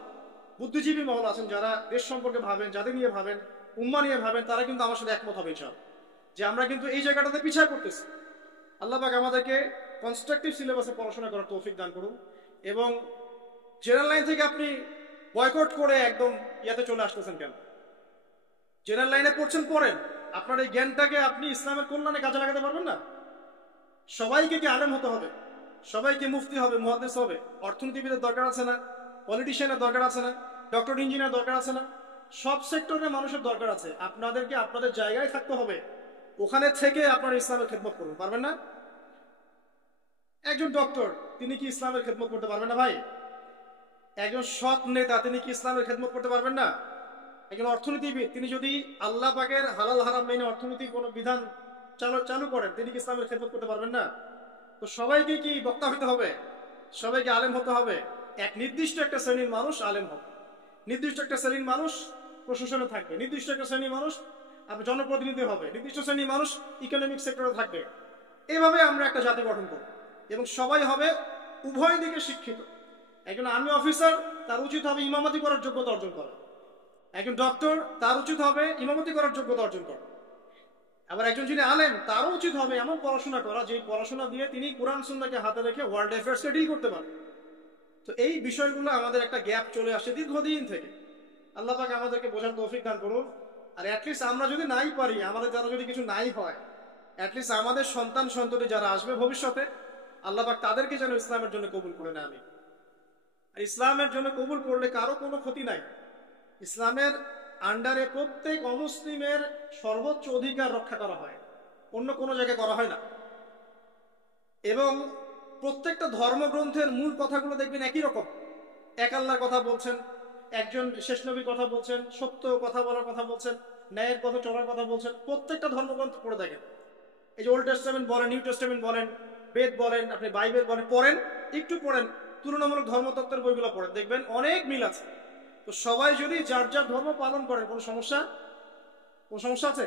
বুদ্ধিজীবী মহল আছেন, যারা দেশ সম্পর্কে ভাবেন, যাদের নিয়ে ভাবেন, উম্মা নিয়ে ভাবেন, তারা কিন্তু আমার সাথে একমত হবে ইনশাআল্লাহ যে আমরা কিন্তু এই জায়গাটাতে পিছিয়ে পড়তেছি। আল্লাহ পাক আমাদেরকে কনস্ট্রাকটিভ সিলেবাসে পড়াশোনা করার তৌফিক দান করুন, এবং জেনারেল লাইন থেকে আপনি বয়কট করে একদম ইয়াতে চলে আসতেছেন কেন? জেনারেল লাইনে পড়ছেন, পড়েন, আপনার এই জ্ঞানটাকে আপনি ইসলামের কল্যাণে কাজে লাগাতে পারবেন না? সবাইকে কি আলেম হতে হবে? সবাইকে মুফতি হবে, মুহাদ্দিস হবে? অর্থনীতিবিদের দরকার আছে না? পলিটিশিয়ানের দরকার আছে না? ডক্টর ইঞ্জিনিয়ার দরকার আছে না? সব সেক্টরে মানুষের দরকার আছে। আপনাদেরকে আপনাদের জায়গায় থাকতে হবে, ওখানে থেকে আপনারা ইসলামের খেদমত করবেন, পারবেন না? একজন ডক্টর তিনি কি ইসলামের খেদমত করতে পারবেন না ভাই? একজন সৎ নেতা তিনি কি ইসলামের খেদমত করতে পারবেন না? একজন অর্থনীতিবিদ তিনি যদি আল্লাহ পাকের হালাল হারাম মেনে অর্থনৈতিক কোনো বিধান চালু করেন, তিনি কি ইসলামের খেদমত করতে পারবেন না? তো সবাইকে কি বক্তা হতে হবে? সবাইকে আলেম হতে হবে? এক নির্দিষ্ট একটা শ্রেণীর মানুষ আলেম হবে, নির্দিষ্ট একটা শ্রেণীর মানুষ প্রশাসনে থাকবে, নির্দিষ্ট একটা শ্রেণীর মানুষ জনপ্রতিনিধি হবে, নির্দিষ্ট শ্রেণীর মানুষ ইকোনমিক সেক্টরে থাকবে। এভাবে আমরা একটা জাতি গঠন করব এবং সবাই হবে উভয় দিকে শিক্ষিত। একজন আর্মি অফিসার তার উচিত হবে ইমামতি করার যোগ্যতা অর্জন করা, একজন ডক্টর তার উচিত হবে ইমামতি করার যোগ্যতা অর্জন করা। আবার একজন যিনি আলেম তারও উচিত হবে এমন পড়াশোনা করা যে পড়াশোনা দিয়ে তিনি কোরআন সুন্নাহকে হাতে রেখে ওয়ার্ল্ড অ্যাফেয়ার্সকে ডিল করতে পারেন। তো এই বিষয়গুলো আমাদের একটা গ্যাপ চলে আসছে দীর্ঘদিন থেকে। আল্লাহ পাক আমাদেরকে বোঝার তৌফিক দান করুন। আর অ্যাটলিস্ট আমরা যদি নাই পারি, আমাদের দ্বারা যদি কিছু নাই হয়, অ্যাটলিস্ট আমাদের সন্তান সন্ততি যারা আসবে ভবিষ্যতে, আল্লাহ পাক তাদেরকে যেন ইসলামের জন্য কবুল করে নেয়। আমি আর ইসলামের জন্য কবুল করলে কারো কোনো ক্ষতি নাই। ইসলামের আন্ডারে প্রত্যেক অমুসলিমের সর্বোচ্চ অধিকার রক্ষা করা হয়, অন্য কোনো জায়গায় করা হয় না। এবং প্রত্যেকটা ধর্মগ্রন্থের মূল কথাগুলো দেখবেন একই রকম। এক আল্লাহর কথা বলছেন, একজন শেষ নবীর কথা বলছেন, সত্য কথা বলার কথা বলছেন, ন্যায়ের কথা চলার কথা বলছেন। প্রত্যেকটা ধর্মগ্রন্থ পড়ে দেখেন, এই যে ওল্ড টেস্টামেন্ট বলেন, নিউ টেস্টামেন্ট বলেন, বেদ বলেন, আপনি বাইবেল বলেন, পড়েন, একটু পড়েন, তুলনামূলক ধর্মতত্ত্বের বইগুলো পড়েন, দেখবেন অনেক মিল আছে। তো সবাই যদি যার যার ধর্ম পালন করেন, কোনো সমস্যা আছে?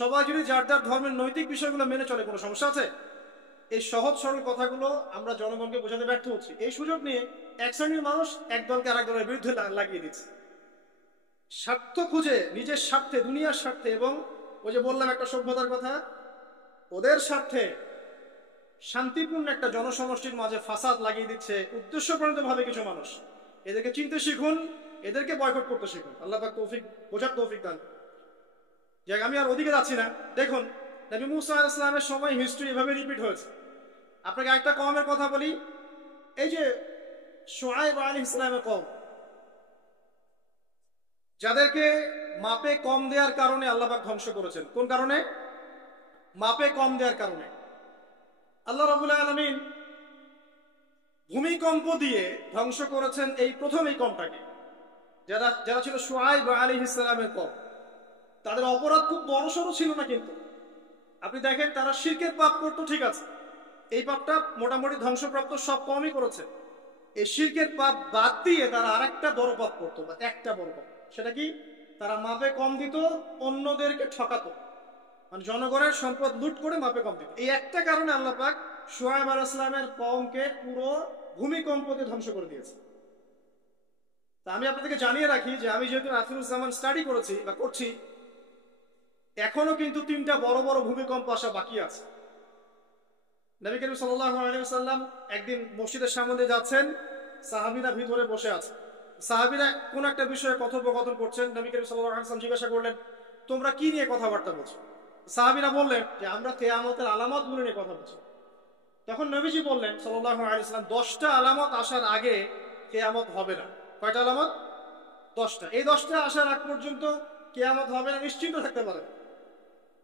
সবাই যদি যার যার ধর্মের নৈতিক বিষয়গুলো মেনে চলে, কোনো সমস্যা আছে? এই সহজ সরল কথাগুলো আমরা জনগণকে বোঝাতে ব্যর্থ হচ্ছি। এই সুযোগ নিয়ে এক শ্রেণীর মানুষ এক দলকে আরেক দলের বিরুদ্ধে লাগিয়ে দিচ্ছে, স্বার্থ খুঁজে, নিজের স্বার্থে, দুনিয়ার স্বার্থে। এবং ওই যে বললাম একটা সভ্যতার কথা, ওদের স্বার্থে শান্তিপূর্ণ একটা জনসমষ্টির মাঝে ফাসাদ লাগিয়ে দিচ্ছে উদ্দেশ্যপ্রণীত ভাবে কিছু মানুষ। এদেরকে চিনতে শিখুন, এদেরকে বয়কট করতে শিখুন। আল্লাহ পাক তৌফিক, বোঝার তৌফিক দান। যাক, আমি আর ওদিকে যাচ্ছি না। দেখুন, নবী মুসা আলাইহিস সালামের সময় হিস্ট্রি এভাবে রিপিট হয়েছে। আপনাকে একটা কওমের কথা বলি, এই যে শুআয়ব আলাইহিস সালামের কওম, যাদেরকে মাপে কম দেওয়ার কারণে আল্লাহ পাক ধ্বংস করেছেন। কোন কারণে? মাপে কম দেওয়ার কারণে। আল্লাহ রাব্বুল আলামিন ভূমিকম্প দিয়ে ধ্বংস করেছেন এই প্রথম এই কওমটাকে, যারা ছিল শুআয়ব আলাইহিস সালামের কওম। তাদের অপরাধ খুব বড়সড় ছিল না, কিন্তু আপনি দেখেন তারা শিরকের পাপ করতো, ঠিক আছে, এই পাপটা মোটামুটি ধ্বংসপ্রাপ্ত সব কমই করেছে। এই শিরকের পাপ বাদ দিয়ে তারা আরেকটা বড় পাপ করতো, বা একটা বড় পাপ। সেটা কি? তারা মাপে কম দিত, অন্যদেরকে ঠকাতো, মানে জনগণের সম্পদ লুট করে মাপে কম দিত। এই একটা কারণে আল্লাহ পাক শুআয়ব আলাইহিস সালামের কওমকে পুরো ভূমিকম্পতে ধ্বংস করে দিয়েছে। তা আমি আপনাদেরকে জানিয়ে রাখি যে আমি যেহেতু আখিরুজ্জামান স্টাডি করেছি বা করছি, এখনো কিন্তু 3টা বড় বড় ভূমিকম্প আসা বাকি আছে। নবী করিম সাল্লাল্লাহু আলাইহি ওয়াসাল্লাম একদিন মসজিদের সামনে যাচ্ছেন, সাহাবীরা ভিতরে বসে আছে। সাহাবীরা কোন একটা বিষয়ে কথোপকথন করছেন। নবী করিম সাল্লাল্লাহু আলাইহি ওয়াসাল্লাম জিজ্ঞাসা করলেন, তোমরা কি নিয়ে কথাবার্তা বলছো? সাহাবীরা বললেন যে আমরা কিয়ামতের আলামতগুলো নিয়ে কথা বলছি। তখন নবীজি বললেন সাল্লাল্লাহু আলাইহি ওয়াসাল্লাম, 10টা আলামত আসার আগে কিয়ামত হবে না। কয়টা আলামত? 10টা। এই 10টা আসার আগ পর্যন্ত কিয়ামত হবে না, নিশ্চিন্ত থাকতে পারেন।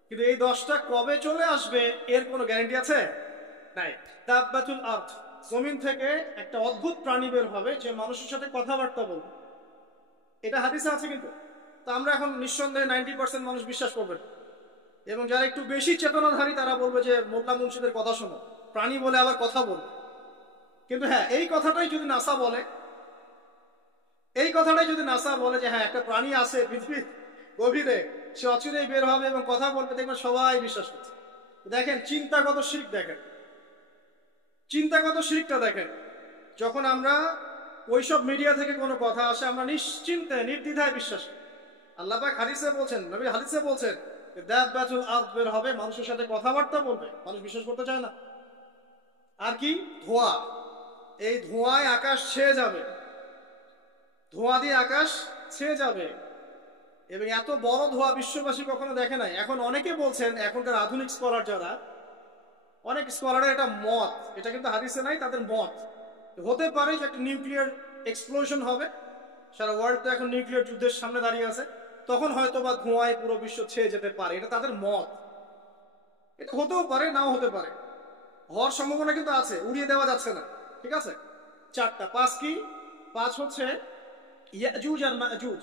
কিন্তু এই 10টা কবে চলে আসবে এর কোনো গ্যারান্টি আছে? নাই। দাব্বাতুল আরদ, জমিন থেকে একটা অদ্ভুত প্রাণী বের হবে যে মানুষের সাথে কথাবার্তা বলবে। এটা হাদিসে আছে, কিন্তু তা আমরা এখন নিঃসন্দেহে 90% মানুষ বিশ্বাস করবেন। এবং যারা একটু বেশি চেতনাধারী তারা বলবে যে মোল্লা মুন্সিদের কথা শোনো, প্রাণী বলে আবার কথা বলবে। কিন্তু হ্যাঁ, এই কথাটাই যদি নাসা বলে, যে হ্যাঁ একটা প্রাণী আছে পৃথিবীর গভীরে, সে অচিরেই বের হবে এবং কথা বলবে, দেখবেন সবাই বিশ্বাস করছে। দেখেন চিন্তাগত শিরক, দেখেন চিন্তাগত শিরকটা দেখেন। যখন আমরা ওইসব মিডিয়া থেকে কোনো কথা আসে, আমরা নিশ্চিন্তে নির্দ্বিধায় বিশ্বাস করি। আল্লাহ পাক হাদিসে বলছেন, নবী হাদিসে বলছেন, দাব্বাতুল আরদ বের হবে, মানুষের সাথে কথাবার্তা বলবে, মানুষ বিশ্বাস করতে চায় না। আর কি? ধোঁয়া, এই ধোঁয়ায় আকাশ ছেয়ে যাবে, ধোঁয়া দিয়ে আকাশ ছেয়ে যাবে। এবং এত বড় ধোঁয়া বিশ্ববাসী কখনো দেখে নাই। এখন অনেকে বলছেন, এখনকার আধুনিক স্কলার যারা, অনেক স্কলারের এটা মত, এটা কিন্তু হাদিসে নাই, তাদের মত হতে পারে যে একটা নিউক্লিয়ার এক্সপ্লোশন হবে। সারা ওয়ার্ল্ড তো এখন নিউক্লিয়ার যুদ্ধের সামনে দাঁড়িয়ে আছে, তখন হয়তো বা ধোঁয়ায় পুরো বিশ্ব ছেয়ে যেতে পারে। এটা তাদের মত, এটা হতেও পারে, নাও হতে পারে। হওয়ার সম্ভাবনা কিন্তু আছে, উড়িয়ে দেওয়া যাচ্ছে না। ঠিক আছে? 4টা। 5 কি? 5 হচ্ছে ইয়াজুজ আর মাজুজ।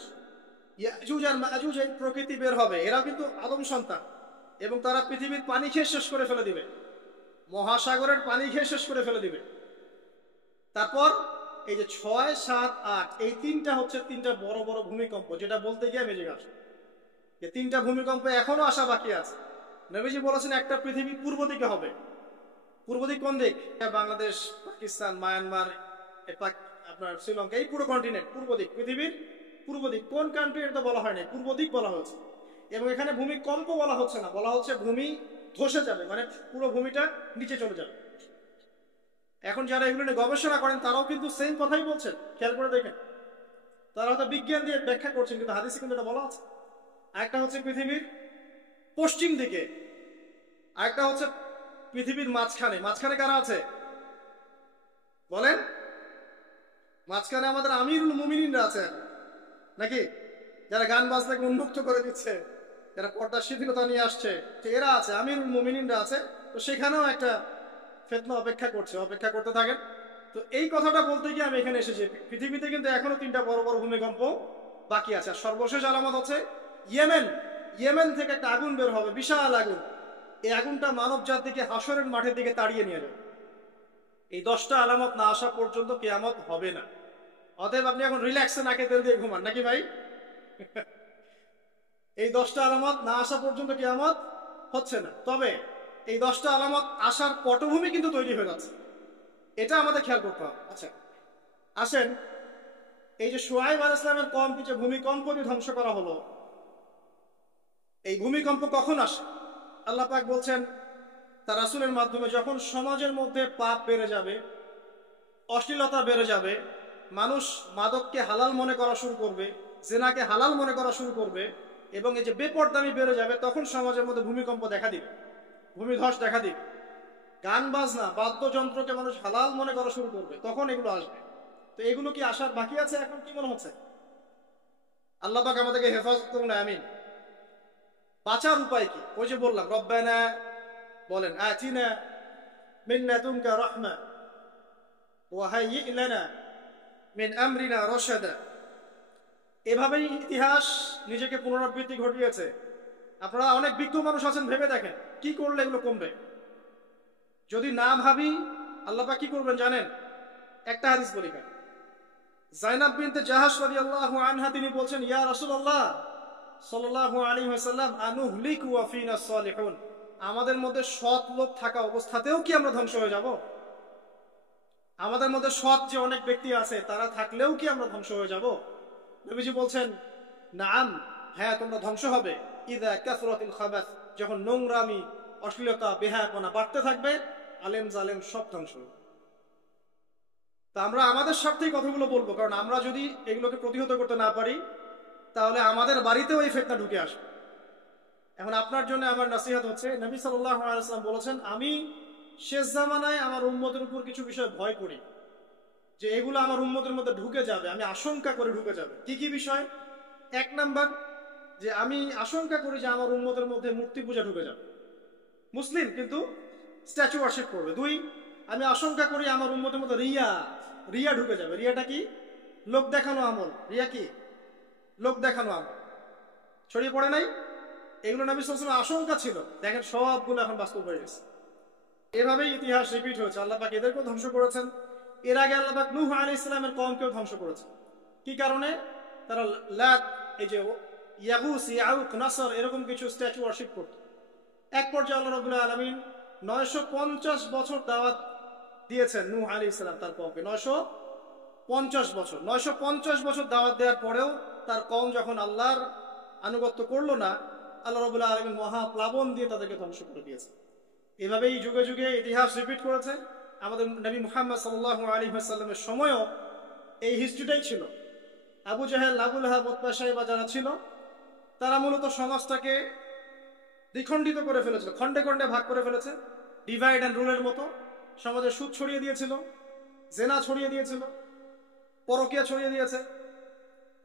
ইয়াজুজ আর মাজুজ এই প্রকৃতি বের হবে, এরা কিন্তু আদম সন্তান, এবং তারা পৃথিবীর পানি খেয়ে শেষ করে ফেলে দিবে, মহাসাগরের পানি খেয়ে শেষ করে ফেলে দিবে। তারপর এই যে 6, 7, 8 এই 3টা হচ্ছে 3টা বড় বড় ভূমিকম্প, যেটা বলতে গিয়ে মেজে গেছে। এই 3টা ভূমিকম্প এখনো আসা বাকি আছে। নবীজি বলেছেন একটা পৃথিবী পূর্ব দিকে হবে। পূর্ব দিক কোন দিক? বাংলাদেশ, পাকিস্তান, মায়ানমার, আপনার শ্রীলঙ্কা, এই পুরো কন্টিনেন্ট পূর্ব দিক, পৃথিবীর পূর্ব দিক। কোন কান্ট্রি এটা বলা হয় না, পূর্ব দিক বলা হয়েছে। এবং এখানে ভূমিকম্প বলা হচ্ছে না, বলা হচ্ছে ভূমি ধসে যাবে, মানে পুরো ভূমিটা নিচে চলে যাবে। এখন যারা এগুলো নিয়ে গবেষণা করেন তারাও কিন্তু সেম কথাই বলছেন, খেয়াল করে দেখেন। তারা হয়তো বিজ্ঞান দিয়ে ব্যাখ্যা করছেন, কিন্তু হাদিসে কিন্তু এটা বলা আছে। আরেকটা হচ্ছে পৃথিবীর পশ্চিম দিকে, আরেকটা হচ্ছে পৃথিবীর মাঝখানে। মাঝখানে কারা আছে বলেন? মাঝখানে আমাদের আমিরুল মুমিনিনরা আছে নাকি, যারা গান বাজনাকে উন্মুক্ত করে দিচ্ছে, যারা পর্দার শিথিলতা নিয়ে আসছে, তো এরা আছে, আমিরুল মুমিনিনরা আছে। তো সেখানেও একটা ফিতনা অপেক্ষা করছে, অপেক্ষা করতে থাকেন। তো এই কথাটা বলতে গিয়ে আমি এখানে এসেছি। পৃথিবীতে কিন্তু এখনো 3টা বড় বড় ভূমিকম্প বাকি আছে। আর সর্বশেষ আলামত হচ্ছে ইয়েমেন। ইয়েমেন থেকে একটা আগুন বের হবে, বিশাল আগুন। এই আগুনটা মানব জাতিকে হাসরের মাঠের দিকে তাড়িয়ে নিয়ে যাবে। এই 10টা আলামত না আসা পর্যন্ত কিয়ামত হবে না। অতএব আপনি এখন রিল্যাক্সে নাকে তেল দিয়ে ঘুমান নাকি ভাই? এই 10টা আলামত না আসা পর্যন্ত কিয়ামত হচ্ছে না। তবে এই 10টা আলামত আসার পটভূমি কিন্তু তৈরি হয়ে যাচ্ছে, এটা আমাদের খেয়াল করতে হবে। আচ্ছা আসেন, এই যে শুআয়ব আলাইহিস সালামের কওমকে যে ভূমিকম্প দিয়ে ধ্বংস করা হলো, এই ভূমিকম্প কখন আসে? আল্লাহ পাক বলছেন তার রাসূলের মাধ্যমে, যখন সমাজের মধ্যে পাপ বেড়ে যাবে, অশ্লীলতা বেড়ে যাবে, মানুষ মাদককে হালাল মনে করা শুরু করবে, জিনাকে হালাল মনে করা শুরু করবে, এবং এই যে বেপরদামি বেড়ে যাবে, তখন সমাজের মধ্যে ভূমিকম্প দেখা দিবে, ভূমিধস দেখা দিবে। গান বাজনা, বাদ্যযন্ত্রকে মানুষ হালাল মনে করা শুরু করবে, তখন এগুলো আসবে। তো এগুলো কি আসার বাকি আছে? এখন কি মনে হচ্ছে? আল্লাহ পাক আমাদেরকে হেফাজত করুন, আমিন। বাঁচার উপায় কি? ওই যে বললাম, রব্বানা বলেন, আতিনা মিন লাদুনকা রাহমা ওয়া হাইয়্ লানা মিন আমরিনা রাশাদা। এভাবেই ইতিহাস নিজেকে পুনরাবৃত্তি ঘটিয়েছে। আপনারা অনেক বিজ্ঞ মানুষ আছেন, ভেবে দেখেন কি করলে এগুলো কমবে। যদি না ভাবি, আল্লাহ পাক কি করবেন জানেন? একটা হাদিস বলি। যায়নাব বিনতে জাহাশ রাদিয়াল্লাহু আনহা তিনি বলছেন, ইয়া রাসূলুল্লাহ সাল্লাল্লাহু আলাইহি ওয়াসাল্লাম, আনুহলিকু ওয়া ফিনা সালিহুন, আমাদের মধ্যে সৎ লোক থাকা অবস্থাতেও কি আমরা ধ্বংস হয়ে যাব? আমাদের মধ্যে সৎ যে অনেক ব্যক্তি আছে তারা থাকলেও কি আমরা ধ্বংস হয়ে যাব? নবীজি বলছেন, নাম, হ্যাঁ তোমরা ধ্বংস হবে। ইযা কাসরাতিল খাবাস, যখন নোংরামি, অশ্লীলতা, বেহায়াপনা বাড়তে থাকবে, আলেম জালেম সব ধ্বংস হবে। তা আমরা আমাদের স্বার্থেই কথাগুলো বলবো, কারণ আমরা যদি এগুলোকে প্রতিহত করতে না পারি, তাহলে আমাদের বাড়িতেও এই ফিতনা ঢুকে আসবে। এখন আপনার জন্য আমার নসিহত হচ্ছে, নবী সাল্লাল্লাহু আলাইহি ওয়াসাল্লাম বলেছেন, আমি শেষ জামানায় আমার উম্মতের উপর কিছু বিষয় ভয় করি, যে এগুলো আমার উম্মতের মধ্যে ঢুকে যাবে, আমি আশঙ্কা করে ঢুকে যাবে। কি কি বিষয়? 1 নাম্বার, যে আমি আশঙ্কা করি যে আমার উম্মতের মধ্যে মূর্তি পূজা ঢুকে যাবে, মুসলিম কিন্তু স্ট্যাচু ওয়ার্শিপ করবে। 2, আমি আশঙ্কা করি আমার উম্মতের মধ্যে রিয়া ঢুকে যাবে। রিয়াটা কি? লোক দেখানো আমল। রিয়া কি? লোক দেখানো আমল। ছড়িয়ে পড়ে নাই? এগুলো নবী সাল্লাল্লাহু আলাইহি ওয়াসাল্লামের আশঙ্কা ছিল। দেখেন সবগুলো এখন বাস্তব হয়ে গেছে। এভাবেই ইতিহাস রিপিট হয়েছে। আল্লাহ পাক এদেরকেও ধ্বংস করেছেন। এর আগে আল্লাহ পাক নূহ আলাইহিস সালামের কওমকেও ধ্বংস করেছেন। কি কারণে? তারা লাত, এই যে ইয়াগুস, ইয়াউক, নাসর, এরকম কিছু স্ট্যাচু ওয়ার্শিপ করত। এক পর্যায়ে আল্লাহ রাব্বুল আলামিন 950 বছর দাওয়াত দিয়েছেন নূহ আলাইহিস সালাম তার কওমকে। 950 বছর দাওয়াত দেওয়ার পরেও তার কওম যখন আল্লাহর আনুগত্য করলো না, আল্লাহ রাব্বুল আলামিন মহাপ্লাবন দিয়ে তাদেরকে ধ্বংস করে দিয়েছে। এভাবেই যুগে যুগে ইতিহাস রিপিট করেছে। আমাদের নবী মুহাম্মদ সাল্লাল্লাহু আলাইহি ওয়াসাল্লামের সময়ও এই হিস্ট্রিটাই ছিল। আবু জাহেল, আবু লাহাব, উতবা, শাইবা যারা ছিল, তারা মূলত সমাজটাকে দ্বিখণ্ডিত করে ফেলেছিল, খণ্ডে খণ্ডে ভাগ করে ফেলেছে, ডিভাইড অ্যান্ড রুলের মতো। সমাজে সুদ ছড়িয়ে দিয়েছিল, জেনা ছড়িয়ে দিয়েছিল, পরকিয়া ছড়িয়ে দিয়েছে,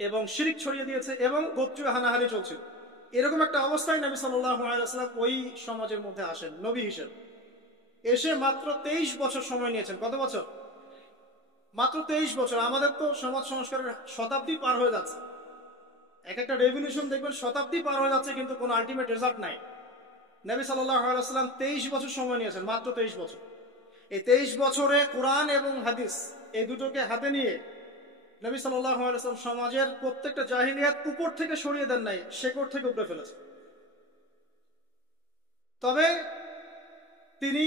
এবং শিরিক ছড়িয়ে দিয়েছে, এবং গোত্রীয় হানাহানি চলছিল। এরকম একটা অবস্থায় নবী সাল্লাল্লাহু আলাইহি ওয়াসাল্লাম ওই সমাজের মধ্যে আসেন নবী হিসেবে। এসে মাত্র 23 বছর সময় নিয়েছেন। কত বছর? মাত্র 23 বছর। আমাদের তো সমাজ সংস্কারের শতাব্দী পার হয়ে যাচ্ছে, এক একটা রেভলিউশন দেখবেন শতাব্দী পার হয়ে যাচ্ছে, কিন্তু কোনো আলটিমেট রেজাল্ট নাই। নবী সাল্লাল্লাহু আলাইহি ওয়াসাল্লাম 23 বছর সময় নিয়েছেন, মাত্র 23 বছর। এই 23 বছরে কোরআন এবং হাদিস এই দুটোকে হাতে নিয়ে নবী সাল্লাল্লাহু আলাইহি ওয়াসাল্লাম সমাজের প্রত্যেকটা জাহিলিয়াত উপর থেকে সরিয়ে দেন নাই, শেকড় থেকে উপড়ে ফেলেছে। তবে তিনি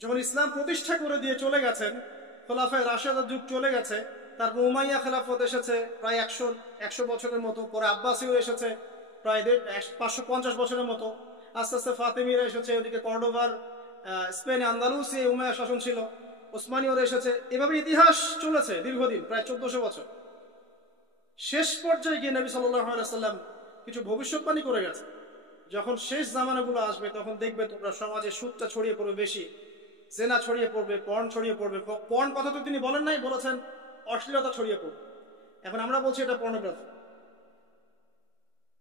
যখন ইসলাম প্রতিষ্ঠা করে দিয়ে চলে গেছেন, খোলাফায়ে রাশেদার যুগ চলে গেছে, তারপর উমাইয়া খেলাফত এসেছে প্রায় 100 বছরের মতো, পরে আব্বাসীয় এসেছে প্রায় 550 বছরের মতো, আস্তে আস্তে ফাতেমিরা এসেছে, ওদিকে কর্ডোভার স্পেনে আন্দালুসি উমাইয়া শাসন ছিল, ওসমানীয়রা এসেছে, এভাবে ইতিহাস চলেছে দীর্ঘদিন, প্রায় 1400 বছর। শেষ পর্যায়ে গিয়ে নবী সাল্লাল্লাহু আলাইহি ওয়াসাল্লাম কিছু ভবিষ্যৎবাণী করে গেছে, যখন শেষ জামানাগুলো আসবে তখন দেখবে তোমরা সমাজে সুদটা ছড়িয়ে পড়বে বেশি, জেনা ছড়িয়ে পড়বে, পর্ন ছড়িয়ে পড়বে। পর্ন কথা তো তিনি বলেন নাই, বলেছেন অশ্লীলতা ছড়িয়ে পড়বে। এখন আমরা বলছি এটা পর্নোগ্রাফি।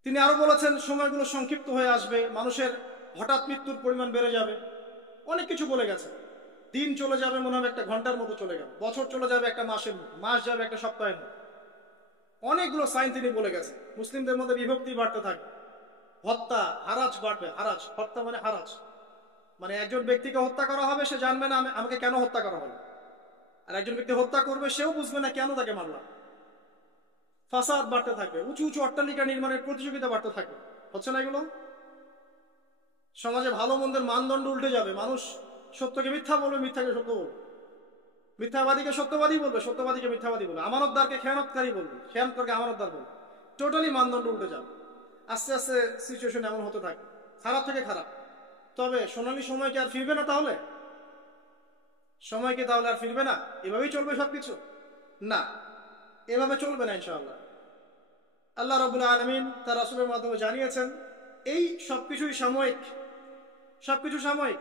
তিনি আরো বলেছেন সময়গুলো সংক্ষিপ্ত হয়ে আসবে, মানুষের হঠাৎ মৃত্যুর পরিমাণ বেড়ে যাবে, অনেক কিছু বলে গেছে। দিন চলে যাবে মনে হবে একটা ঘন্টার মতো চলে গেল, বছর চলে যাবে একটা মাসের মতো, মাস যাবে একটা সপ্তাহের মতো। অনেকগুলো সাইন তিনি বলে গেছে। মুসলিমদের মধ্যে বিভক্তি বাড়তে থাকবে, হত্যা হারাজ বাড়বে। হারাজ, হত্যা মানে হারাজ, মানে একজন ব্যক্তিকে হত্যা করা হবে, সে জানবে না আমাকে কেন হত্যা করা হলো, আর একজন ব্যক্তি হত্যা করবে, সেও বুঝবে না কেন তাকে মারলাম। ফাসাদ বাড়তে থাকবে, উঁচু উঁচু অট্টালিকা নির্মাণের প্রতিযোগিতা বাড়তে থাকবে। হচ্ছে না এগুলো? সমাজে ভালো মন্দের মানদণ্ড উল্টে যাবে, মানুষ সত্যকে মিথ্যা বলবে, মিথ্যাকে সত্য বলবে, মিথ্যাবাদীকে সত্যবাদী বলবে, সত্যবাদীকে মিথ্যাবাদী বলবে, আমানতদারকে খেয়ানতকারী বলবে, খেয়ানতকারকে আমানতদার বলবে। টোটালি মানদণ্ড উল্টে যাবে। আস্তে আস্তে সিচুয়েশন এমন হতে থাকে, খারাপ থেকে খারাপ। তবে সোনালী সময় কি আর ফিরবে না? তাহলে সময় কি তাহলে আর ফিরবে না? এভাবেই চলবে সবকিছু? না, এভাবে চলবে না ইনশাআল্লাহ। আল্লাহ রাব্বুল আলামিন তার রাসূলের মাধ্যমে জানিয়েছেন এই সবকিছুই সাময়িক, সবকিছু সাময়িক।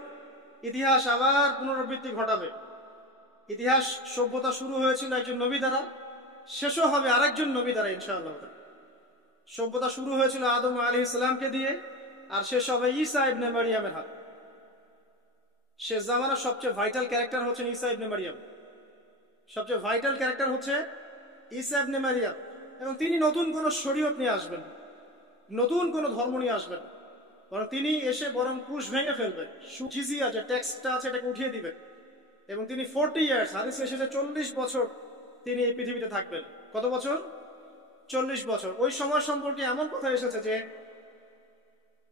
ইতিহাস আবার পুনরাবৃত্তি ঘটাবে। ইতিহাস সভ্যতা শুরু হয়েছিল একজন নবী দ্বারা, শেষও হবে আরেকজন নবী দ্বারা ইনশাআল্লাহ। সভ্যতা শুরু হয়েছিল আদম আলাইহিস সালামকে দিয়ে, আর শেষ হবে ঈসা ইবনে মারইয়ামের হাতে। শেষ জামানার সবচেয়ে ভাইটাল ক্যারেক্টার হচ্ছেন ঈসা ইবনে মারইয়াম। সবচেয়ে ভাইটাল ক্যারেক্টার হচ্ছে ঈসা ইবনে মারইয়াম। এবং তিনি নতুন কোন শরীয়ত নিয়ে আসবেন, নতুন কোন ধর্ম নিয়ে আসবেন, বরং তিনি এসে বরং ক্রুশ ভেঙে ফেলবেন, জিজিয়া যে ট্যাক্সটা আছে এটাকে উঠিয়ে দিবেন। এবং তিনি 40 ইয়ার্স, হাদিসে এসেছে 40 বছর তিনি এই পৃথিবীতে থাকবেন। কত বছর? 40 বছর। ওই সময় সম্পর্কে এমন কথা এসেছে যে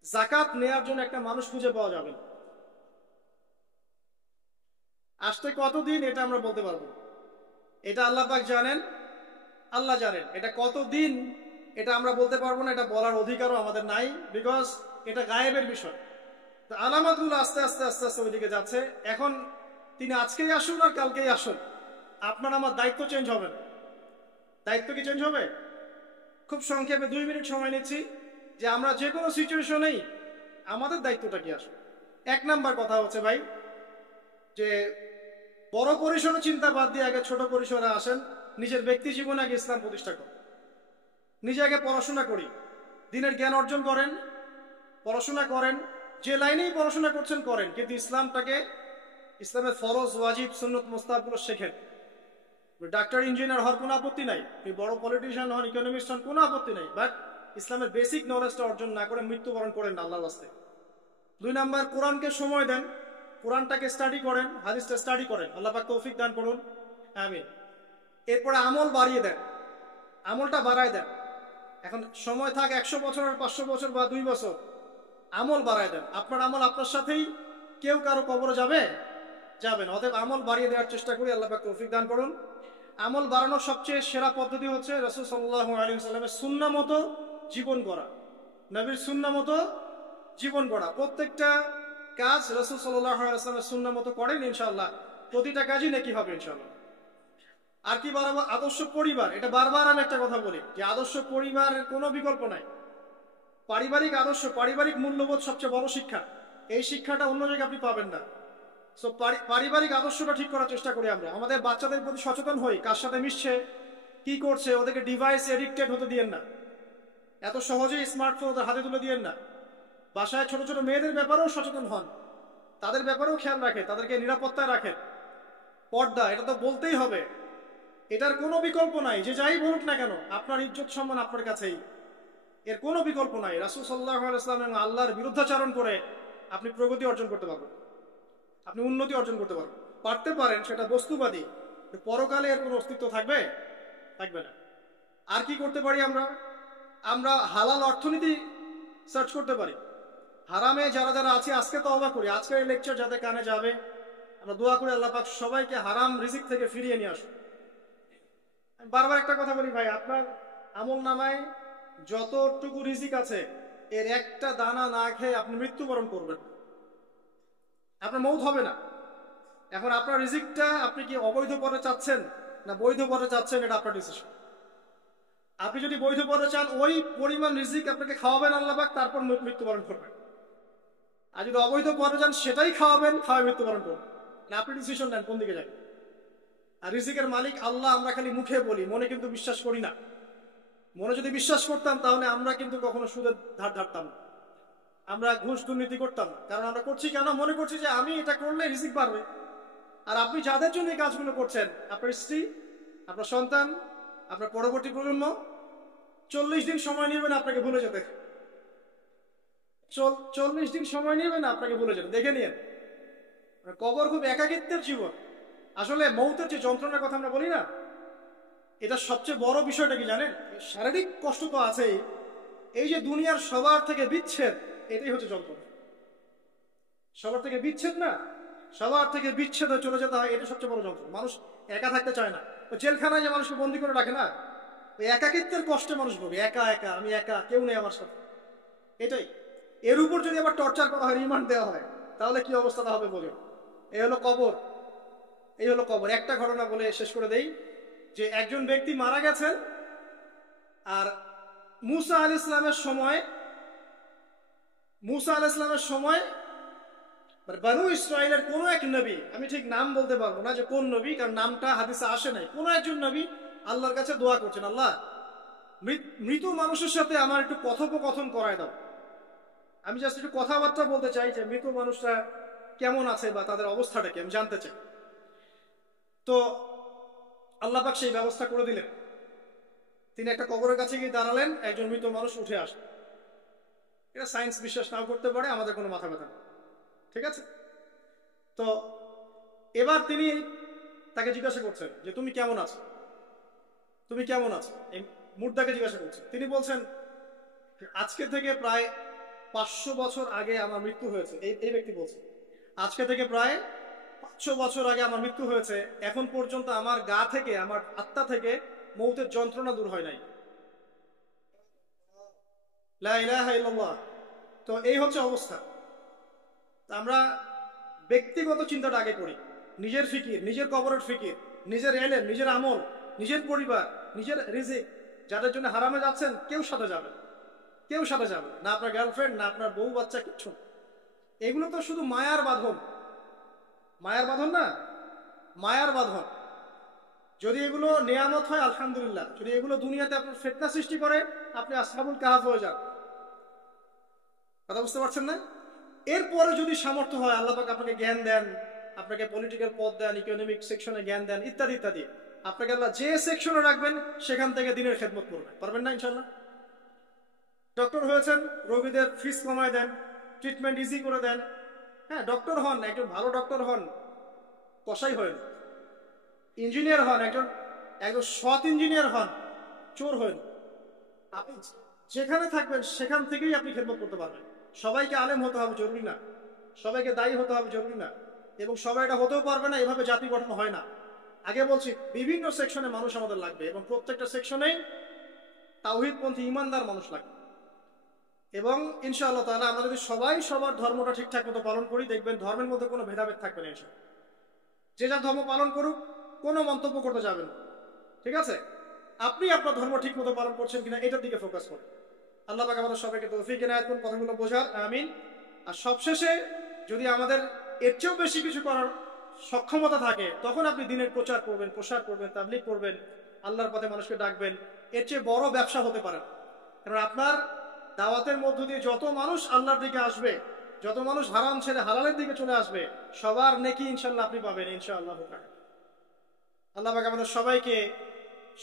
যাকাত নেয়ার জন্য একটা মানুষ খুঁজে পাওয়া যাবে না। আসতে কতদিন এটা আমরা বলতে পারবো, এটা আল্লাহ পাক জানেন, আল্লাহ জানেন। এটা কতদিন এটা আমরা বলতে পারবো না, এটা বলার অধিকারও আমাদের নাই, বিকজ এটা গায়েবের বিষয়। তো আলামতগুলো আস্তে আস্তে আস্তে আস্তে ওইদিকে যাচ্ছে। এখন তিনি আজকেই আসুন আর কালকেই আসুন, আপনার আমার দায়িত্ব চেঞ্জ হবে না। দায়িত্ব কি চেঞ্জ হবে? খুব সংক্ষেপে 2 মিনিট সময় নিচ্ছি যে আমরা যে কোনো সিচুয়েশনেই আমাদের দায়িত্বটা কি আসবে। 1 নাম্বার কথা হচ্ছে ভাই, যে বড় পরিসরে চিন্তা বাদ দিয়ে আগে ছোট পরিসরে আসেন। নিজের ব্যক্তি জীবনে আগে ইসলাম প্রতিষ্ঠা করেন, নিজে আগে পড়াশোনা করি, দিনের জ্ঞান অর্জন করেন, পড়াশোনা করেন, যে লাইনেই পড়াশোনা করছেন করেন, কিন্তু ইসলামটাকে, ইসলামের ফরজ ওয়াজিব সুন্নত মুস্তাহাবগুলো শেখেন। ডাক্তার ইঞ্জিনিয়ার হওয়ার কোনো আপত্তি নাই, আপনি বড় পলিটিশিয়ান হন, ইকোনমিস্ট হন, কোনো আপত্তি নাই, বাট ইসলামের বেসিক নলেজটা অর্জন না করে মৃত্যুবরণ করেন না আল্লাহর রাস্তায়। 2 নাম্বার, কোরআনকে সময় দেন, কোরআনটাকে স্টাডি করেন, হাদিসটা স্টাডি করেন। আল্লাহ পাক তৌফিক দান করুন, আমিন। এরপরে আমল বাড়িয়ে দেন, আমলটা বাড়ায় দেন। এখন সময় থাক 100 বছর, 500 বছর বা 2 বছর, আমল বাড়ায় দেন। আপনার আমল আপনার সাথেই, কেউ কারো কবরে যাবে না। অতএব আমল বাড়িয়ে দেওয়ার চেষ্টা করি, আল্লাহ পাক তৌফিক দান করুন। আমল বাড়ানোর সবচেয়ে সেরা পদ্ধতি হচ্ছে রাসূল সাল্লাল্লাহু আলাইহি ওয়াসাল্লামের সুন্নাহ মতো জীবন গড়া, নবীর সুন্নাহ মতো জীবন গড়া। প্রত্যেকটা কাজ রাসূল সাল্লাল্লাহু আলাইহি ওয়াসাল্লামের সুন্নাহ মতো করেন, ইনশাআল্লাহ প্রতিটা কাজই নেকি হবে ইনশাআল্লাহ। আর কি বাড়াবো? আদর্শ পরিবার। এটা বারবার আমি একটা কথা বলি যে আদর্শ পরিবারের কোনো বিকল্প নাই। পারিবারিক আদর্শ, পারিবারিক মূল্যবোধ সবচেয়ে বড় শিক্ষা। এই শিক্ষাটা অন্য জায়গায় আপনি পাবেন না। সো পারিবারিক আদর্শটা ঠিক করার চেষ্টা করি আমরা। আমাদের বাচ্চাদের প্রতি সচেতন হই, কার সাথে মিশছে, কি করছে, ওদেরকে ডিভাইস এডিক্টেড হতে দিয়েন না, এত সহজেই স্মার্টফোন ওদের হাতে তুলে দিয়েন না। বাসায় ছোট ছোট মেয়েদের ব্যাপারেও সচেতন হন, তাদের ব্যাপারেও খেয়াল রাখেন, তাদেরকে নিরাপত্তায় রাখেন। পর্দা, এটা তো বলতেই হবে, এটার কোনো বিকল্প নাই। যে যাই বলুক না কেন, আপনার ইজ্জত সম্মান আপনার কাছেই, এর কোনো বিকল্প নাই। রাসূল সাল্লাল্লাহু আলাইহি ওয়াসাল্লাম এবং আল্লাহর বিরুদ্ধাচরণ করে আপনি প্রগতি অর্জন করতে পারবেন, আপনি উন্নতি অর্জন করতে পারতে পারেন, সেটা বস্তুবাদী। পরকালে এর কোনো অস্তিত্ব থাকবে? থাকবে না। আর কি করতে পারি আমরা? আমরা হালাল অর্থনীতি সার্চ করতে পারি। হারামে যারা যারা আছে আজকে তওবা করি, আজকের এই লেকচার যাদের কানে যাবে, আমরা দোয়া করি আল্লাহ পাক সবাইকে হারাম রিজিক থেকে ফিরিয়ে নিয়ে আসুন। আমি বারবার একটা কথা বলি ভাই, আপনার আমল নামায় যতটুকু রিজিক আছে এর একটা দানা না খেয়ে আপনি মৃত্যুবরণ করবেন, আপনার মৌত হবে না। এখন আপনার রিজিকটা আপনি কি অবৈধ পথে চাচ্ছেন না বৈধ পথে চাচ্ছেন, এটা আপনার ডিসিশন। আপনি যদি বৈধ পথে চান, ওই পরিমাণ রিজিক আপনাকে খাওয়াবেন আল্লাহ পাক, তারপর মৃত্যুবরণ করবেন। আর যদি অবৈধ পথে চান, সেটাই খাওয়াবেন, খাওয়াই মৃত্যুবরণ করবেন। আপনি ডিসিশন নেন কোন দিকে যাবেন। আর রিজিকের মালিক আল্লাহ আমরা খালি মুখে বলি, মনে কিন্তু বিশ্বাস করি না। মনে যদি বিশ্বাস করতাম তাহলে আমরা কিন্তু কখনো সুদের ধার ধারতাম না, আমরা ঘুষ দুর্নীতি করতাম না। কারণ আমরা করছি কেন? মনে করছি যে আমি এটা করলে রিজিক বাড়বে। আর আপনি যাদের জন্য এই কাজগুলো করছেন, আপনার স্ত্রী, আপনার সন্তান, আপনার পরবর্তী প্রজন্ম, 40 দিন সময় নেবেন আপনাকে ভুলে যেতে। 40 দিন সময় নেবেন আপনাকে ভুলে যেতে, দেখে নিন। কবর খুব একাকিত্বের জীবন। আসলে মৌতের যে যন্ত্রণার কথা আমরা বলি না, এটা সবচেয়ে বড় বিষয়টা কি জানেন? শারীরিক কষ্ট তো আছেই, এই যে দুনিয়ার সবার থেকে বিচ্ছেদ, এটাই হচ্ছে যন্ত্রণা। সবার থেকে বিচ্ছেদ না, সবার থেকে বিচ্ছেদ হয়ে চলে যেতে হয়, এটা সবচেয়ে বড় যন্ত্রণা। মানুষ একা থাকতে চায় না। জেলখানায় যে মানুষকে বন্দি করে রাখে না, ওই একাকিত্বের কষ্টে মানুষ ভোগে। একা একা, আমি একা, কেউ নেই আমার সাথে, এটাই। এর উপর যদি আবার টর্চার করা হয়, রিমান্ড দেওয়া হয়, তাহলে কি অবস্থাটা হবে বলুন? এই হলো কবর, এই হলো কবর। একটা ঘটনা বলে শেষ করে দেই, যে একজন ব্যক্তি মারা গেছেন, আর মুসা আলাইহিস সালামের সময় বানু ইসরাইলের কোন এক নবী, আমি ঠিক নাম বলতে পারবো না যে কোন নবী, কারণ নামটা হাদিসে আসে নাই, কোন একজন নবী আল্লাহর কাছে দোয়া করছেন, আল্লাহ মৃত মানুষের সাথে আমার একটু কথোপকথন করায় দাও। আমি জাস্ট একটু কথাবার্তা বলতে চাই যে মৃত মানুষরা কেমন আছে বা তাদের অবস্থাটা কি, আমি জানতে চাই। তো আল্লাহ পাক সেই ব্যবস্থা করে দিলেন। তিনি একটা কবরের কাছে গিয়ে দাঁড়ালেন, একজন মৃত মানুষ উঠে আসে। এটা সায়েন্স বিশ্বাস নাও করতে পারে, আমাদের কোনো মাথা ব্যথা নেই, ঠিক আছে? তো এবার তিনি তাকে জিজ্ঞাসা করছেন যে তুমি কেমন আছো, তুমি কেমন আছো, এই মুর্দাকে জিজ্ঞাসা করছেন। তিনি বলছেন আজকে থেকে প্রায় 500 বছর আগে আমার মৃত্যু হয়েছে। এই ব্যক্তি বলছে আজকে থেকে প্রায় 500 বছর আগে আমার মৃত্যু হয়েছে, এখন পর্যন্ত আমার গা থেকে, আমার আত্মা থেকে মৌতের যন্ত্রণা দূর হয় নাই। লা ইলাহা ইল্লাল্লাহ। তো এই হচ্ছে অবস্থা। আমরা ব্যক্তিগত চিন্তাটা আগে করি, নিজের ফিকির, নিজের কবরের ফিকির, নিজের এলেম, নিজের আমল, নিজের পরিবার, নিজের রিজিক। যাদের জন্য হারামে যাচ্ছেন, কেউ সাথে যাবে, কেউ সাথে যাবে না, আপনার গার্লফ্রেন্ড না, আপনার বউ বাচ্চা, কিচ্ছু। এগুলো তো শুধু মায়ার বাঁধন, মায়ার বাঁধন না, মায়ার বাঁধন। যদি এগুলো নেয়ামত হয় আলহামদুলিল্লাহ, যদি এগুলো দুনিয়াতে আপনার ফিতনা সৃষ্টি করে, আপনি আসহাবুল কাহাফ হয়ে যান। কথা বুঝতে পারছেন না? এরপরে যদি সামর্থ্য হয়, আল্লাহ পাক আপনাকে জ্ঞান দেন, আপনাকে পলিটিক্যাল পদ দেন, ইকোনমিক সেকশনে জ্ঞান দেন, ইত্যাদি ইত্যাদি, আপনাকে আল্লাহ যে সেকশনে রাখবেন সেখান থেকে দিনের খেদমত করবেন, পারবেন না ইনশাল্লাহ? ডক্টর হয়েছেন, রোগীদের ফিস কমায় দেন, ট্রিটমেন্ট ইজি করে দেন। হ্যাঁ, ডক্টর হন, একজন ভালো ডক্টর হন, কসাই হন। ইঞ্জিনিয়ার হন, একজন সৎ ইঞ্জিনিয়ার হন, চোর হন। আপনি যেখানে থাকবেন সেখান থেকেই আপনি খেদমত করতে পারবেন। সবাইকে আলেম হতে হবে জরুরি না, সবাইকে দায়ী হতে হবে জরুরি না, এবং সবাই এটা হতেও পারবে না। এভাবে জাতি গঠন হয় না। আগে বলছি, বিভিন্ন সেকশনে মানুষ আমাদের লাগবে, এবং প্রত্যেকটা সেকশনে তাওহীদপন্থী ইমানদার মানুষ লাগবে। এবং ইনশাআল্লাহ তাআলা আমরা যদি সবাই সবার ধর্মটা ঠিকঠাক মতো পালন করি, দেখবেন ধর্মের মধ্যে কোনো ভেদাভেদ থাকবে না ইনশাআল্লাহ। যে যার ধর্ম পালন করুক, কোনো মন্তব্য করতে যাবেন না, ঠিক আছে? আপনি আপনার ধর্ম ঠিক মতো পালন করছেন কিনা এটার দিকে ফোকাস করুন। আল্লাহ পাক আমাদের সবাইকে তৌফিক ইনায়াত করুন কথাগুলো বোঝার, আমিন। আর সবশেষে, যদি আমাদের এর চেয়েও বেশি কিছু করার সক্ষমতা থাকে, তখন আপনি দিনের প্রচার করবেন, প্রসার করবেন, তাবলীগ করবেন, আল্লাহর পথে মানুষকে ডাকবেন। এর চেয়ে বড় ব্যবসা হতে পারে, কারণ আপনার দাওয়াতের মধ্য দিয়ে যত মানুষ আল্লাহর দিকে আসবে, যত মানুষ হারাম ছেড়ে হালালের দিকে চলে আসবে, সবার নেকি ইনশাআল্লাহ আপনি পাবেন ইনশাআল্লাহ। আল্লাহ পাক আমাদের সবাইকে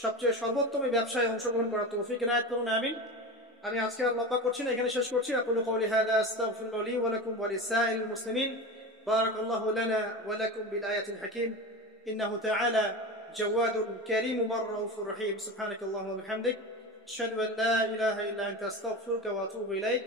সবচেয়ে সর্বোত্তম ব্যবসায় অংশগ্রহণ করার তৌফিক ইনায়াত করুন, আমিন। আমি আজকে আর লম্বা করছি না, এখানে শেষ করছি। আকুলু কওলি হাযা আস্তাগফিরুল্লাহ লি ওয়া লাকুম ওয়া লিসাইরিল মুসলিমিন। বারাকাল্লাহু লানা ওয়া লাকুম বিল আয়াতিল হাকীম। ইন্নাহু তাআলা জাওয়াদুন কারীমুর রাউফুর রহিম। সুবহানাকাল্লাহুম্মা ওয়া বিহামদিক, আশহাদু আন লা ইলাহা ইল্লা আনতা আস্তাগফিরুকা ওয়া আতুবু ইলাইক।